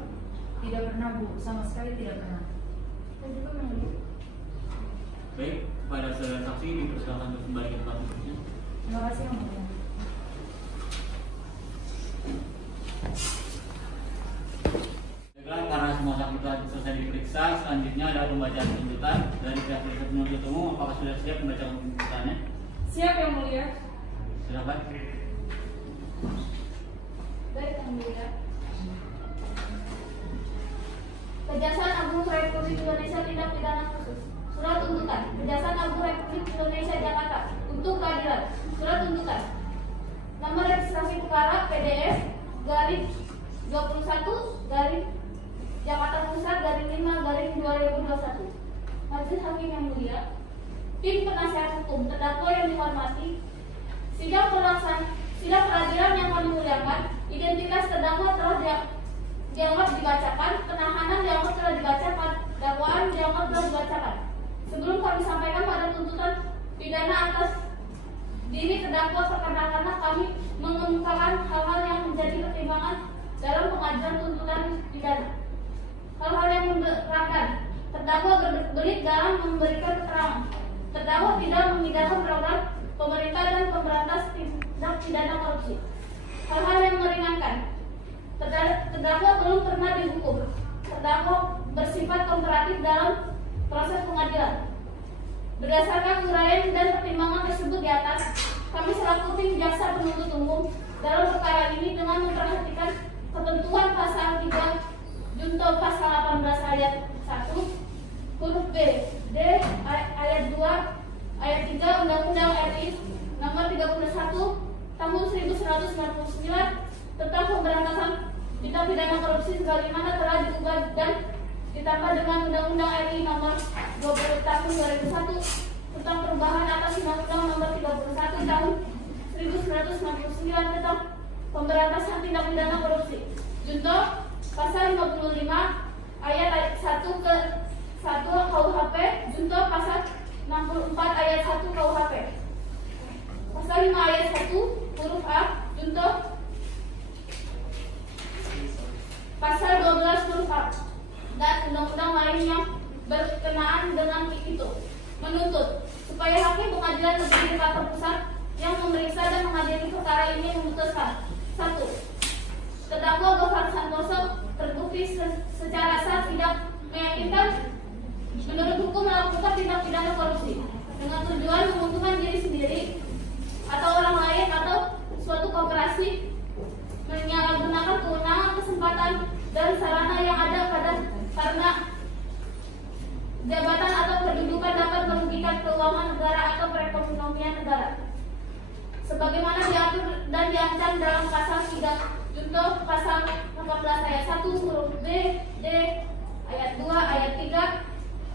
Tidak pernah Bu, sama sekali tidak pernah. Dan juga yang mulia. Baik, kepada saudara saksi dipersilakan untuk kembali ke tempat duduknya. Terima kasih yang mulia. Baiklah, karena semua saksi telah selesai diperiksa, selanjutnya ada pembacaan tuntutan dari pihak penuntut umum. Apakah sudah siap membaca tuntutannya? Siap Yang Mulia. Silakan. Baik, yang mulia. Kejaksaan Agung Republik Indonesia Tindak Pidana Khusus. Surat tuntutan. Kejaksaan Agung Republik Indonesia Jakarta untuk keadilan. Surat tuntutan. Nomor registrasi perkara PDS garing 21 garing Jakarta Pusat garing 5 garing 2021. Majelis Hakim yang mulia, tim penasihat hukum terdakwa yang dihormati, sidang peradilan yang kami muliakan, identitas terdakwa telah dianggap dibacakan, penahanan dianggap telah dibacakan, dakwaan dianggap telah dibacakan. Sebelum kami sampaikan pada tuntutan pidana atas diri terdakwa karena kami mengemukakan hal-hal yang menjadi pertimbangan dalam pengajuan tuntutan pidana. Hal-hal yang memberatkan, terdakwa berbelit dalam memberikan keterangan. Terdakwa tidak mengindahkan program pemerintah dan pemberantas tindak pidana korupsi. Hal-hal yang meringankan, terdakwa belum pernah dihukum. Terdakwa bersifat kooperatif dalam proses pengadilan. Berdasarkan uraian dan pertimbangan tersebut di atas, kami selaku tim jaksa penuntut umum dalam perkara ini dengan memperhatikan ketentuan pasal 3 junto pasal 18 ayat 1 huruf B, D, ayat 2, ayat 3 Undang-Undang RI nomor 31 tahun 1999 tentang pemberantasan tindak pidana korupsi sebagaimana telah diubah dan ditambah dengan Undang-Undang RI nomor 20 tahun 2001 tentang perubahan atas Undang-Undang nomor 31 tahun 1999 tentang pemberantasan tindak pidana korupsi. Junto pasal 55 ayat 1 ke 1 KUHP, junto pasal 64 ayat 1 KUHP. Pasal 5 ayat 1 huruf A, junto pasal 12 huruf A dan undang-undang lain yang berkenaan dengan itu menuntut supaya hakim pengadilan negeri Jakarta Pusat yang memeriksa dan mengadili perkara ini memutuskan 1. Terdakwa Gofar Santoso terbukti secara sah tidak meyakinkan menurut hukum melakukan tindak pidana korupsi dengan tujuan menguntungkan diri sendiri atau orang lain atau suatu koperasi menyalahgunakan kewenangan, kesempatan dan sarana yang ada karena jabatan atau kedudukan dapat merugikan keuangan negara atau perekonomian negara sebagaimana diatur dan diancam dalam pasal 3 junto pasal 14 ayat 1 huruf B, D, ayat 2, ayat 3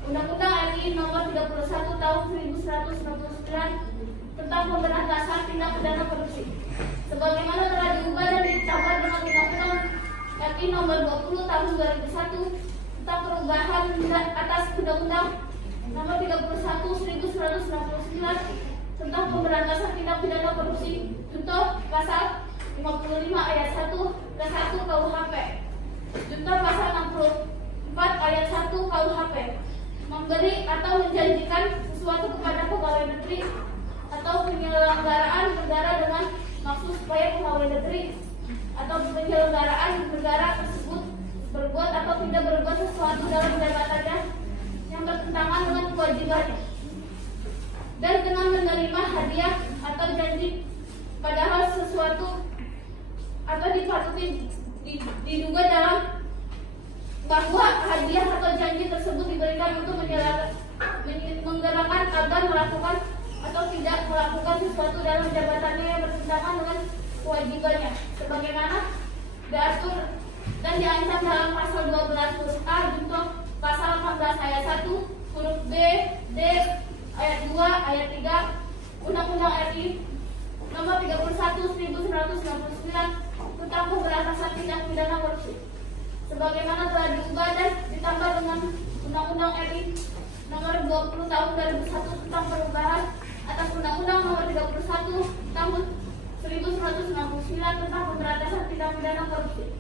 Undang-Undang RI nomor 31 tahun 1999 tentang pemberantasan tindak pidana korupsi sebagaimana telah diubah dan ditambah dengan Undang-Undang RI nomor 20 tahun 2001 tentang perubahan atas Undang-Undang nomor 31 1999 tentang Pemberantasan Tindak Pidana Korupsi. Contoh pasal 55 ayat 1 ke 1 KUHP. Contoh pasal 64 ayat 1 KUHP. Memberi atau menjanjikan sesuatu kepada pegawai negeri atau penyelenggaraan negara dengan maksud supaya pegawai negeri atau penyelenggaraan negara tersebut berbuat atau tidak berbuat sesuatu dalam jabatannya yang bertentangan dengan kewajibannya, dan dengan menerima hadiah atau janji padahal sesuatu atau dipatuti diduga dalam bahwa hadiah atau janji tersebut diberikan untuk menggerakkan agar melakukan atau tidak melakukan sesuatu dalam jabatannya yang bertentangan dengan kewajibannya, sebagaimana diatur dan diancam dalam pasal 12 huruf A junto pasal 18 ayat 1 huruf B, D, ayat 2, ayat 3 Undang-Undang RI Nomor 31 1999 tentang Pemberantasan Tindak Pidana Korupsi, sebagaimana telah diubah dan ditambah dengan Undang-Undang RI Nomor 20 Tahun 2001 tentang perubahan atas Undang-Undang Nomor 31 Tahun 1999 tentang Pemberantasan Tindak Pidana Korupsi.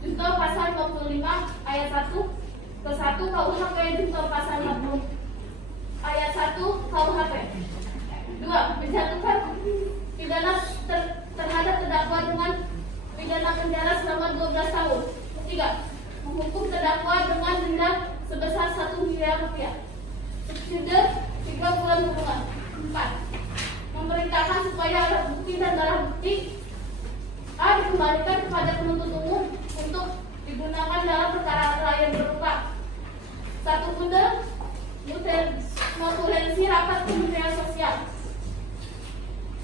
Junto pasal 25 ayat 1 ke 1 KUHP, junto pasal 60 ayat 1 KUHP. 2. Menjatuhkan pidana terhadap terdakwa dengan pidana penjara selama 12 tahun. 3. Menghukum terdakwa dengan denda sebesar 1 miliar rupiah. Subsidi 3 bulan kurungan. 4. Memerintahkan supaya alat bukti dan barang bukti A dikembalikan kepada penuntut umum untuk digunakan dalam perkara lain berupa 1. Kunde notulensi rapat Kementerian Sosial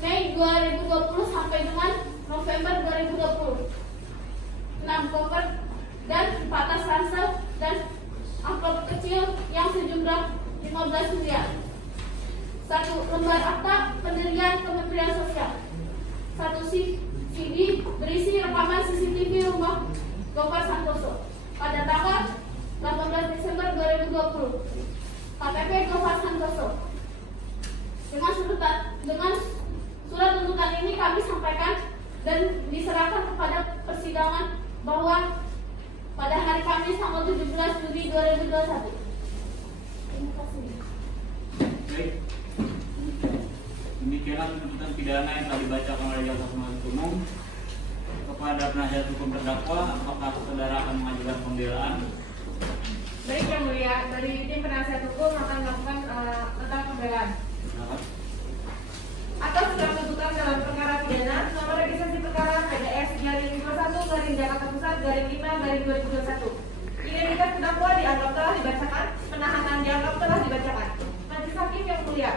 Mei 2020 sampai dengan November 2020. 6. Koper dan patas ransel dan amplop kecil yang sejumlah 15 miliar. 1. Lembar akta pendirian Kementerian Sosial. 1. CD berisi rekaman CCTV rumah Gofar Santoso pada tanggal 18 Desember 2020. KTP Gofar Santoso. Dengan surat tuntutan ini kami sampaikan dan diserahkan kepada persidangan bahwa pada hari Kamis tanggal 17 Juli 2021. Terima kasih. Baik. Demikianlah tuntutan pidana yang telah dibacakan oleh jaksa penuntut umum kepada penasihat hukum terdakwa. Apakah saudara akan mengajukan pembelaan? Baik Yang Mulia, dari tim penasihat hukum akan melakukan nota pembelaan. Silakan. Atas segala tuntutan dalam perkara pidana nomor registrasi perkara PDS garing 21 garing Jakarta Pusat garing 5 garing 2021. Identitas terdakwa dianggap telah dibacakan, penahanan dianggap telah dibacakan. Majelis Hakim yang mulia,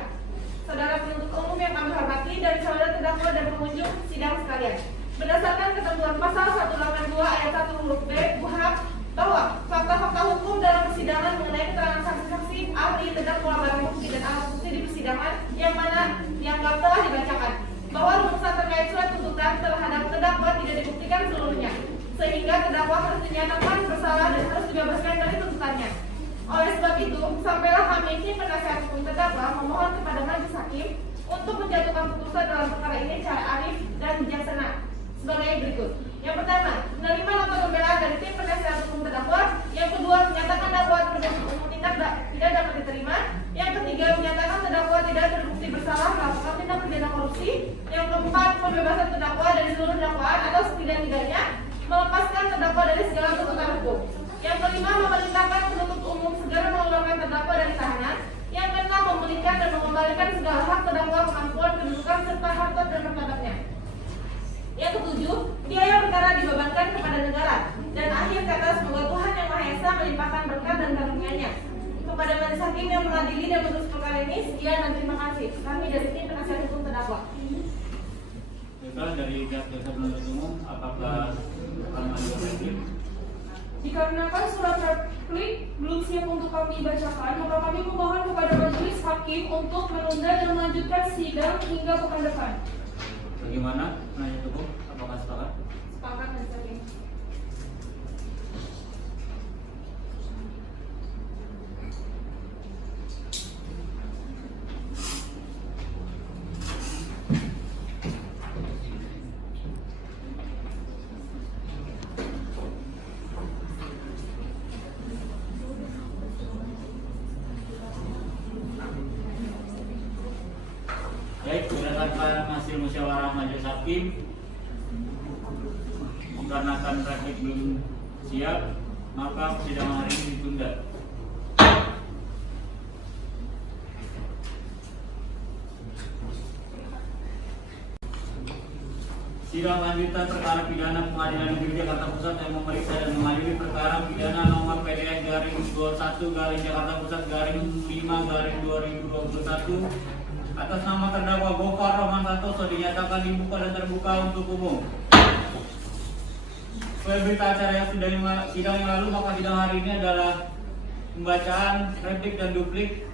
saudara penuntut umum yang kami hormati, dan saudara terdakwa dan pengunjung sidang sekalian. Berdasarkan ketentuan pasal 182 ayat 1 huruf B KUHP bahwa fakta-fakta hukum dalam persidangan mengenai keterangan saksi-saksi, ahli, terdakwa, barang bukti dan alat bukti di persidangan yang mana dianggap telah dibacakan, bahwa rumusan terkait surat tuntutan terhadap terdakwa tidak dibuktikan seluruhnya, sehingga terdakwa harus dinyatakan bersalah dan harus dibebaskan dari tuntutannya. Oleh sebab itu, sampailah kami tim penasihat hukum terdakwa memohon kepada majelis hakim untuk menjatuhkan putusan dalam perkara ini secara arif dan bijaksana sebagai berikut. Yang pertama, menerima nota pembelaan dari tim penasihat hukum terdakwa. Yang kedua, menyatakan dakwaan penuntut umum tindak tidak dapat diterima. Yang ketiga, menyatakan terdakwa tidak terbukti bersalah melakukan tindak pidana korupsi. Yang keempat, pembebasan terdakwa dari seluruh dakwaan atau setidak-tidaknya melepaskan terdakwa dari segala tuntutan hukum. Yang kelima, memerintahkan penuntut umum segera mengeluarkan terdakwa dari tahanan. Yang keenam, memulihkan dan mengembalikan segala hak terdakwa, kemampuan, kedudukan serta harta dan martabatnya. Yang ketujuh, biaya perkara dibebankan kepada negara. Dan akhir kata, semoga Tuhan Yang Maha Esa melimpahkan berkat dan karunia-Nya. Kepada majelis hakim yang mengadili dan memutus perkara ini, sekian dan terima kasih. Kami dari tim penasihat hukum terdakwa. Baiklah, dari jaksa penuntut umum, apakah akan mengajukan replik? Dikarenakan surat replik belum siap untuk kami bacakan, maka kami memohon kepada majelis hakim untuk menunda dan melanjutkan sidang hingga pekan depan. Bagaimana penasihat hukum? Apakah sepakat? Sepakat majelis hakim. Baik, berdasarkan hasil musyawarah majelis hakim, dikarenakan replik belum siap, maka persidangan hari ini ditunda. Sidang lanjutan perkara pidana Pengadilan Negeri Jakarta Pusat yang memeriksa dan mengadili perkara pidana nomor PDS garing 21 garing Jakarta Pusat garing 5 garing 2021 atas nama terdakwa Gofar Roman Santoso dinyatakan dibuka dan terbuka untuk umum. Sesuai berita acara yang sidang yang lalu, maka sidang hari ini adalah pembacaan replik dan duplik.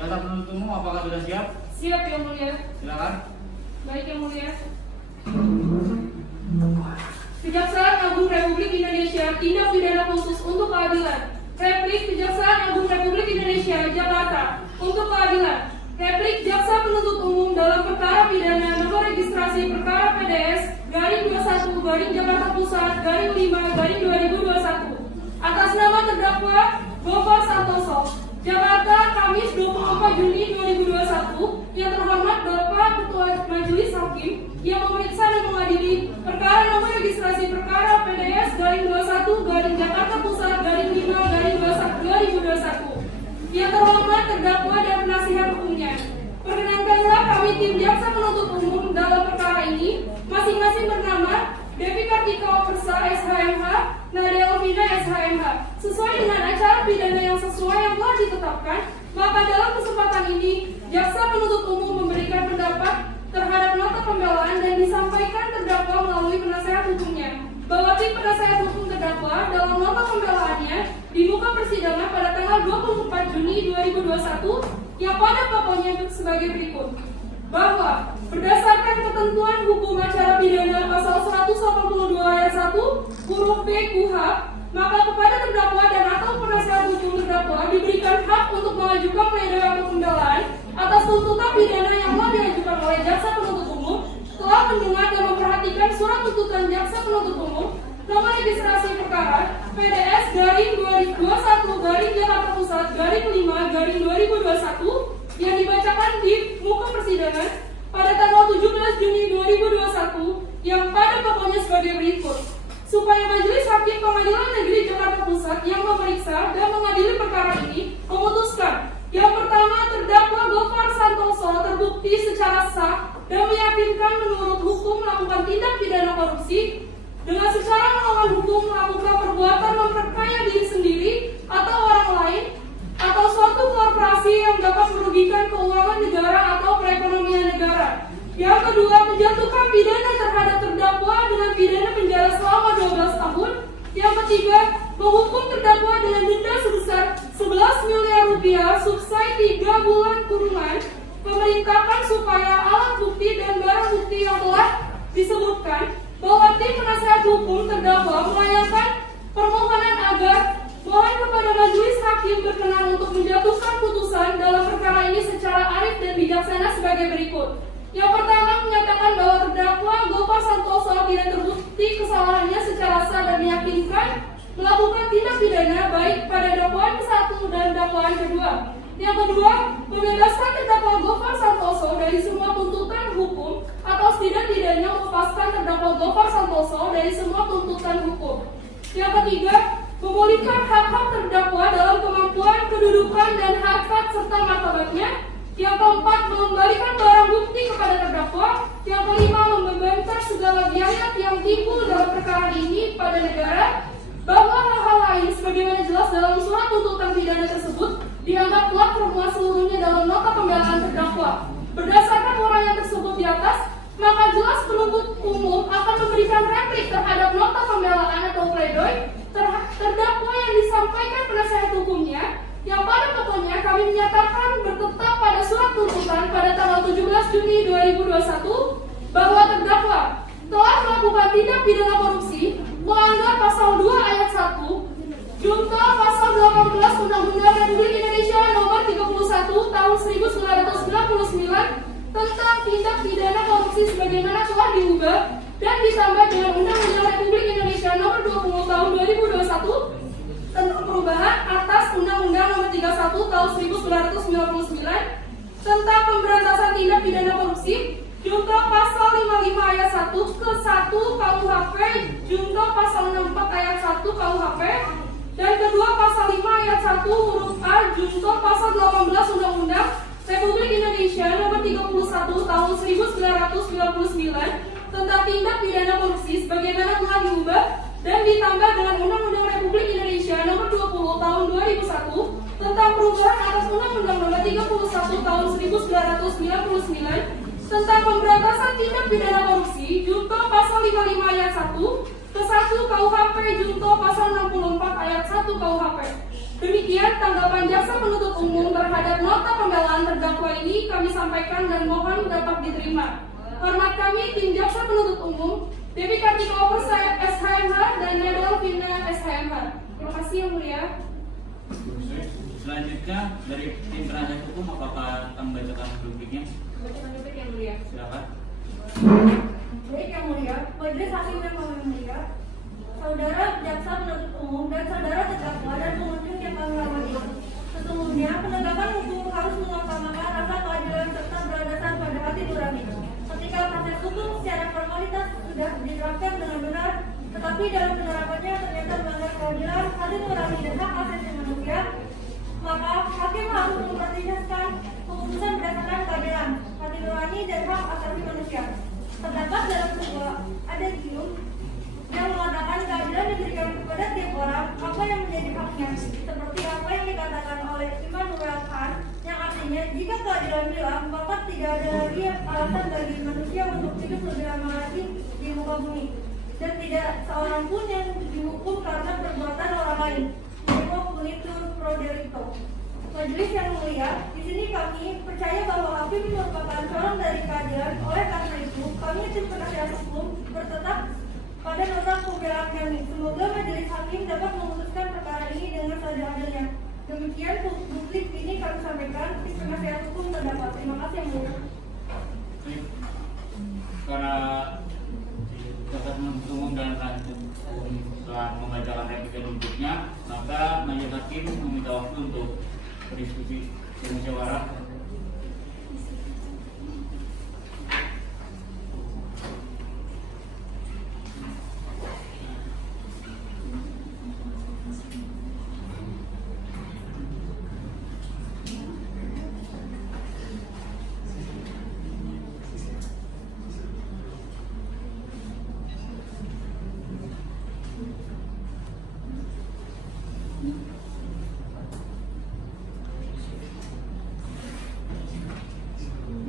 Jaksa penuntut umum, apakah sudah siap? Siap Yang Mulia. Silakan. Baik Yang Mulia. Kejaksaan Agung Republik Indonesia Tindak Pidana Khusus untuk Keadilan. Replik Kejaksaan Agung Republik Indonesia Jakarta untuk keadilan. Replik Jaksa Penuntut Umum dalam perkara pidana nomor registrasi perkara PDS garing 21 garing Jakarta Pusat garing 5 garing 2021 atas nama terdakwa Gofar Santoso, Jakarta, Kamis 24 Juni 2021. Yang terhormat Bapak Ketua Majelis Hakim yang memeriksa dan mengadili perkara nomor registrasi perkara PDS garing 21 garing Jakarta Pusat garing 5 garing 2021. Yang terhormat terdakwa dan penasihat hukumnya. Perkenankanlah kami tim Jaksa Penuntut Umum dalam perkara ini masing-masing bernama Devi Kartika Persa SHMH, Nadia Elvina SHMH. Sesuai dengan acara pidana yang sesuai yang telah ditetapkan, maka dalam kesempatan ini Jaksa Penuntut Umum memberikan pendapat terhadap nota pembelaan dan disampaikan terdakwa melalui penasihat hukumnya bahwa tim penasihat hukum terdakwa dalam nota pembelaannya di muka persidangan pada tanggal 24 Juni 2021 yang pada pokoknya sebagai berikut. Bahwa berdasarkan ketentuan hukum acara pidana pasal 182 ayat 1 huruf B KUHP, maka kepada terdakwa dan atau penasihat hukum terdakwa diberikan hak untuk mengajukan pledoi atau pembelaan atas tuntutan pidana yang telah diajukan oleh Jaksa Penuntut Umum, telah mendengar dan memperhatikan surat tuntutan Jaksa Penuntut Umum nomor registrasi perkara PDS garing 2021 garing Jakarta Pusat garing 5 garing 2021 yang dibacakan di muka persidangan pada tanggal 17 Juni 2021 yang pada pokoknya sebagai berikut. Supaya Majelis Hakim Pengadilan Negeri Jakarta Pusat yang memeriksa dan mengadili perkara ini memutuskan yang pertama, terdakwa Gofar Santoso terbukti secara sah dan meyakinkan menurut hukum melakukan tindak pidana korupsi dengan secara melawan hukum melakukan perbuatan memperkaya diri sendiri atau orang lain atau suatu korporasi yang dapat merugikan keuangan negara atau perekonomian negara. Yang kedua, menjatuhkan pidana terhadap terdakwa dengan pidana penjara selama 12 tahun. Yang ketiga, menghukum terdakwa dengan denda sebesar 11 miliar rupiah subsidi 3 bulan kurungan, memerintahkan supaya alat bukti dan barang bukti yang telah disebutkan bahwa tim penasihat hukum terdakwa melayangkan permohonan agar mohon kepada majelis hakim berkenan untuk menjatuhkan putusan dalam perkara ini secara arif dan bijaksana sebagai berikut. Yang pertama, menyatakan bahwa terdakwa Gofar Santoso tidak terbukti kesalahannya secara sah dan meyakinkan melakukan tindak pidana baik pada dakwaan ke-1 dan dakwaan kedua. Yang kedua, membebaskan terdakwa Gofar Santoso dari semua tuntutan hukum atau setidak-tidaknya melepaskan terdakwa Gofar Santoso dari semua tuntutan hukum. Yang ketiga, memulihkan hak-hak terdakwa dalam kemampuan, kedudukan, dan harkat serta martabatnya. Yang keempat, mengembalikan barang bukti kepada terdakwa. Yang kelima, membebaskan segala biaya yang timbul dalam perkara ini pada negara, bahwa hal-hal lain sebagaimana jelas dalam surat tuntutan pidana tersebut dianggap telah termuat seluruhnya dalam nota pembelaan terdakwa. Berdasarkan uraian tersebut di atas, maka jelas penuntut umum akan memberikan replik terhadap nota pembelaan atau pledoi terdakwa yang disampaikan penasihat hukumnya, yang pada pokoknya kami menyatakan bertetap pada surat tuntutan pada tanggal 17 Juni 2021 bahwa terdakwa telah melakukan tindak pidana korupsi melanggar pasal 2 ayat 1 junto pasal 18 Undang-Undang Republik Indonesia nomor 31 tahun 1999 tentang tindak pidana korupsi sebagaimana telah diubah dan ditambah dengan Undang-Undang Republik Indonesia nomor 20 tahun 2021 tentang perubahan atas Undang-Undang nomor 31 tahun 1999 tentang pemberantasan tindak pidana korupsi, junto pasal 55 ayat 1 ke 1 KUHP, junto pasal 64 ayat 1 KUHP, dan kedua pasal 5 ayat 1 huruf A, junto pasal 18 Undang-Undang Republik Indonesia Nomor 31 Tahun 1999 tentang tindak pidana korupsi sebagaimana telah diubah dan ditambah dengan Undang-Undang Republik Indonesia Nomor 20 Tahun 2001 tentang perubahan atas Undang-Undang Nomor 31 Tahun 1999 tentang pemberantasan tindak pidana korupsi, junto pasal 55 ayat 1 ke 1 KUHP, junto pasal 64 ayat 1 KUHP. Demikian tanggapan jaksa penuntut umum terhadap nota pembelaan terdakwa ini kami sampaikan dan mohon dapat diterima. Hormat kami tim jaksa penuntut umum, Devi Kartika Opersa SHMH dan Nedal Vina SHMH. Terima kasih yang mulia. Selanjutnya dari tim penasihat hukum, apakah akan membacakan dupliknya? Bacakan duplik yang mulia. Silakan. Baik yang mulia, majelis hakim yang mulia, saudara jaksa penuntut umum dan saudara terdakwa dan pengunjung yang kami hormati. Sesungguhnya penegakan hukum harus mengutamakan rasa keadilan serta berlandaskan pada hati nurani. Ketika proses hukum secara formalitas sudah diterapkan dengan benar, tetapi dalam penerapannya ternyata melanggar keadilan, hati nurani dan hak asasi manusia, maka hakim harus mempertimbangkan keputusan berdasarkan keadilan, hati nurani dan hak asasi manusia. Terdapat dalam sebuah adagium yang mengatakan keadilan diberikan kepada tiap orang apa yang menjadi haknya, seperti apa yang dikatakan oleh Immanuel Kant, yang artinya jika keadilan hilang maka tidak ada lagi alasan bagi manusia untuk hidup lebih lama lagi di muka bumi, dan tidak seorang pun yang dihukum karena perbuatan orang lain. Nemo Punitur Pro Delicto. Majelis yang mulia, di sini kami percaya bahwa hakim merupakan corong dari keadilan. Oleh karena itu, kami tim penasihat hukum bertetap pada nota pembelaan kami. Semoga majelis hakim dapat memutuskan perkara ini dengan seadil-adilnya. Demikian publik ini kami sampaikan. Tim penasihat hukum terdapat. Terima kasih yang mulia. Karena jaksa penuntut umum dan penasihat hukum telah membacakan replika dupliknya, maka majelis hakim meminta waktu untuk berdiskusi bermusyawarah.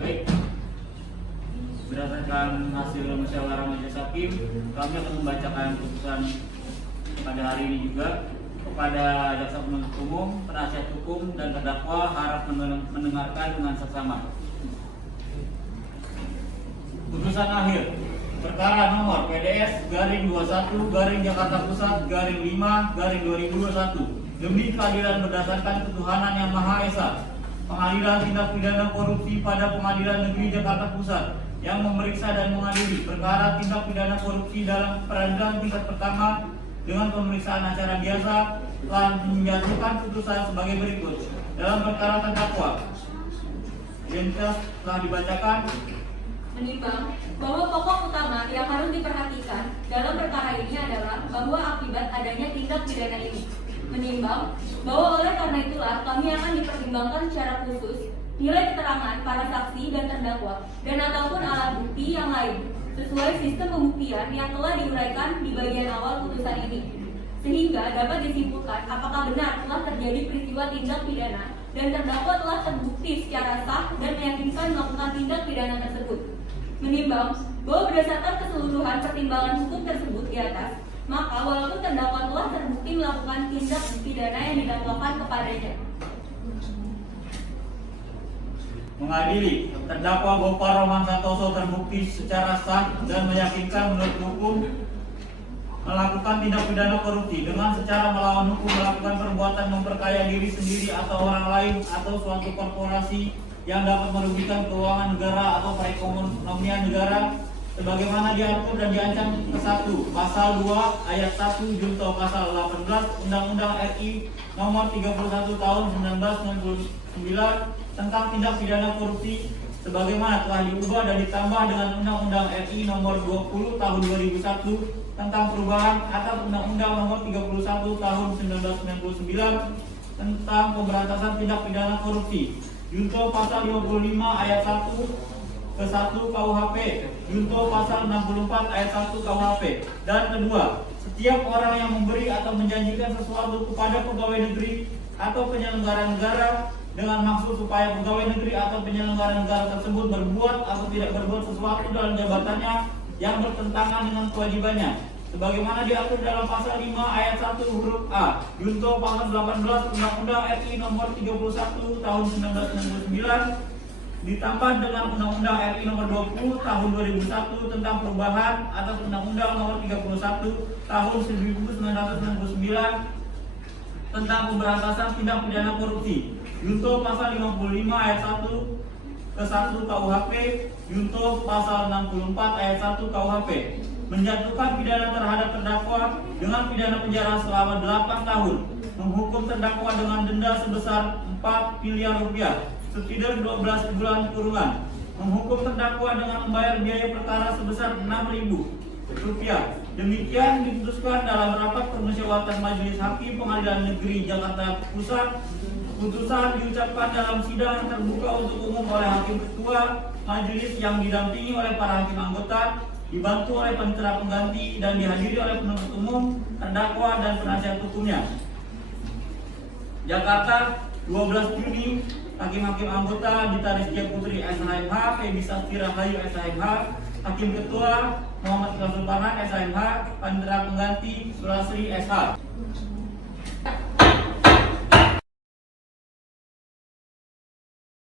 Baik, berdasarkan hasil musyawarah majelis hakim, kami akan membacakan putusan pada hari ini juga. Kepada jaksa penuntut umum, penasihat hukum dan terdakwa harap mendengarkan dengan seksama. Putusan akhir perkara nomor PDS garing 21 garing Jakarta Pusat garing 5 garing 2021 demi keadilan berdasarkan ketuhanan yang Maha Esa. Pengadilan Tindak Pidana Korupsi pada Pengadilan Negeri Jakarta Pusat yang memeriksa dan mengadili perkara tindak pidana korupsi dalam peradilan tingkat pertama dengan pemeriksaan acara biasa telah menjatuhkan putusan sebagai berikut. Dalam perkara terdakwa identitas telah dibacakan. Menimbang bahwa pokok utama yang harus diperhatikan dalam perkara ini adalah bahwa akibat adanya tindak pidana ini. Menimbang bahwa oleh karena itulah kami akan dipertimbangkan secara khusus nilai keterangan para saksi dan terdakwa dan ataupun alat bukti yang lain sesuai sistem pembuktian yang telah diuraikan di bagian awal putusan ini, sehingga dapat disimpulkan apakah benar telah terjadi peristiwa tindak pidana dan terdakwa telah terbukti secara sah dan meyakinkan melakukan tindak pidana tersebut. Menimbang bahwa berdasarkan keseluruhan pertimbangan hukum tersebut di atas, maka walaupun terdakwa telah terbukti melakukan tindak pidana yang didakwakan kepadanya. Mengadili terdakwa Gopar Roman Santoso terbukti secara sah dan meyakinkan menurut hukum melakukan tindak pidana korupsi dengan secara melawan hukum melakukan perbuatan memperkaya diri sendiri atau orang lain atau suatu korporasi yang dapat merugikan keuangan negara atau perekonomian negara sebagaimana diatur dan diancam ke 1 Pasal 2 Ayat 1 Junto Pasal 18 Undang-Undang RI Nomor 31 Tahun 1999 tentang tindak pidana korupsi, sebagaimana telah diubah dan ditambah dengan Undang-Undang RI Nomor 20 Tahun 2001 tentang perubahan atas Undang-Undang Nomor 31 Tahun 1999 tentang pemberantasan tindak pidana korupsi. Junto Pasal 55 Ayat 1 ke 1 KUHP, junto Pasal 64 Ayat 1 KUHP. Dan kedua, setiap orang yang memberi atau menjanjikan sesuatu kepada pegawai negeri atau penyelenggara negara dengan maksud supaya pegawai negeri atau penyelenggara negara tersebut berbuat atau tidak berbuat sesuatu dalam jabatannya yang bertentangan dengan kewajibannya, sebagaimana diatur dalam Pasal 5 Ayat 1 huruf A, junto Pasal 18 Undang-Undang RI Nomor 31 Tahun 1999 ditambah dengan Undang-Undang RI Nomor 20 Tahun 2001 tentang perubahan atas Undang-Undang Nomor 31 Tahun 1999 tentang pemberantasan tindak pidana korupsi. Junto Pasal 55 Ayat 1 ke 1 KUHP, junto Pasal 64 Ayat 1 KUHP menjatuhkan pidana terhadap terdakwa dengan pidana penjara selama 8 tahun, menghukum terdakwa dengan denda sebesar 4 miliar rupiah, subsidi 12 bulan kurungan, menghukum terdakwa dengan membayar biaya perkara sebesar 6.000 rupiah. Demikian diputuskan dalam rapat permusyawaratan Majelis Hakim Pengadilan Negeri Jakarta Pusat. Putusan diucapkan dalam sidang terbuka untuk umum oleh Hakim Ketua Majelis yang didampingi oleh para hakim anggota, dibantu oleh panitera pengganti dan dihadiri oleh penuntut umum, terdakwa dan penasihat hukumnya. Jakarta, 12 Juni. Hakim-hakim anggota Dita Rizkia Putri SHMH, Febi Sastira Hayu SHMH, Hakim Ketua Muhammad Ikhlas Sultanan SHMH, panitera pengganti Sulasri SH.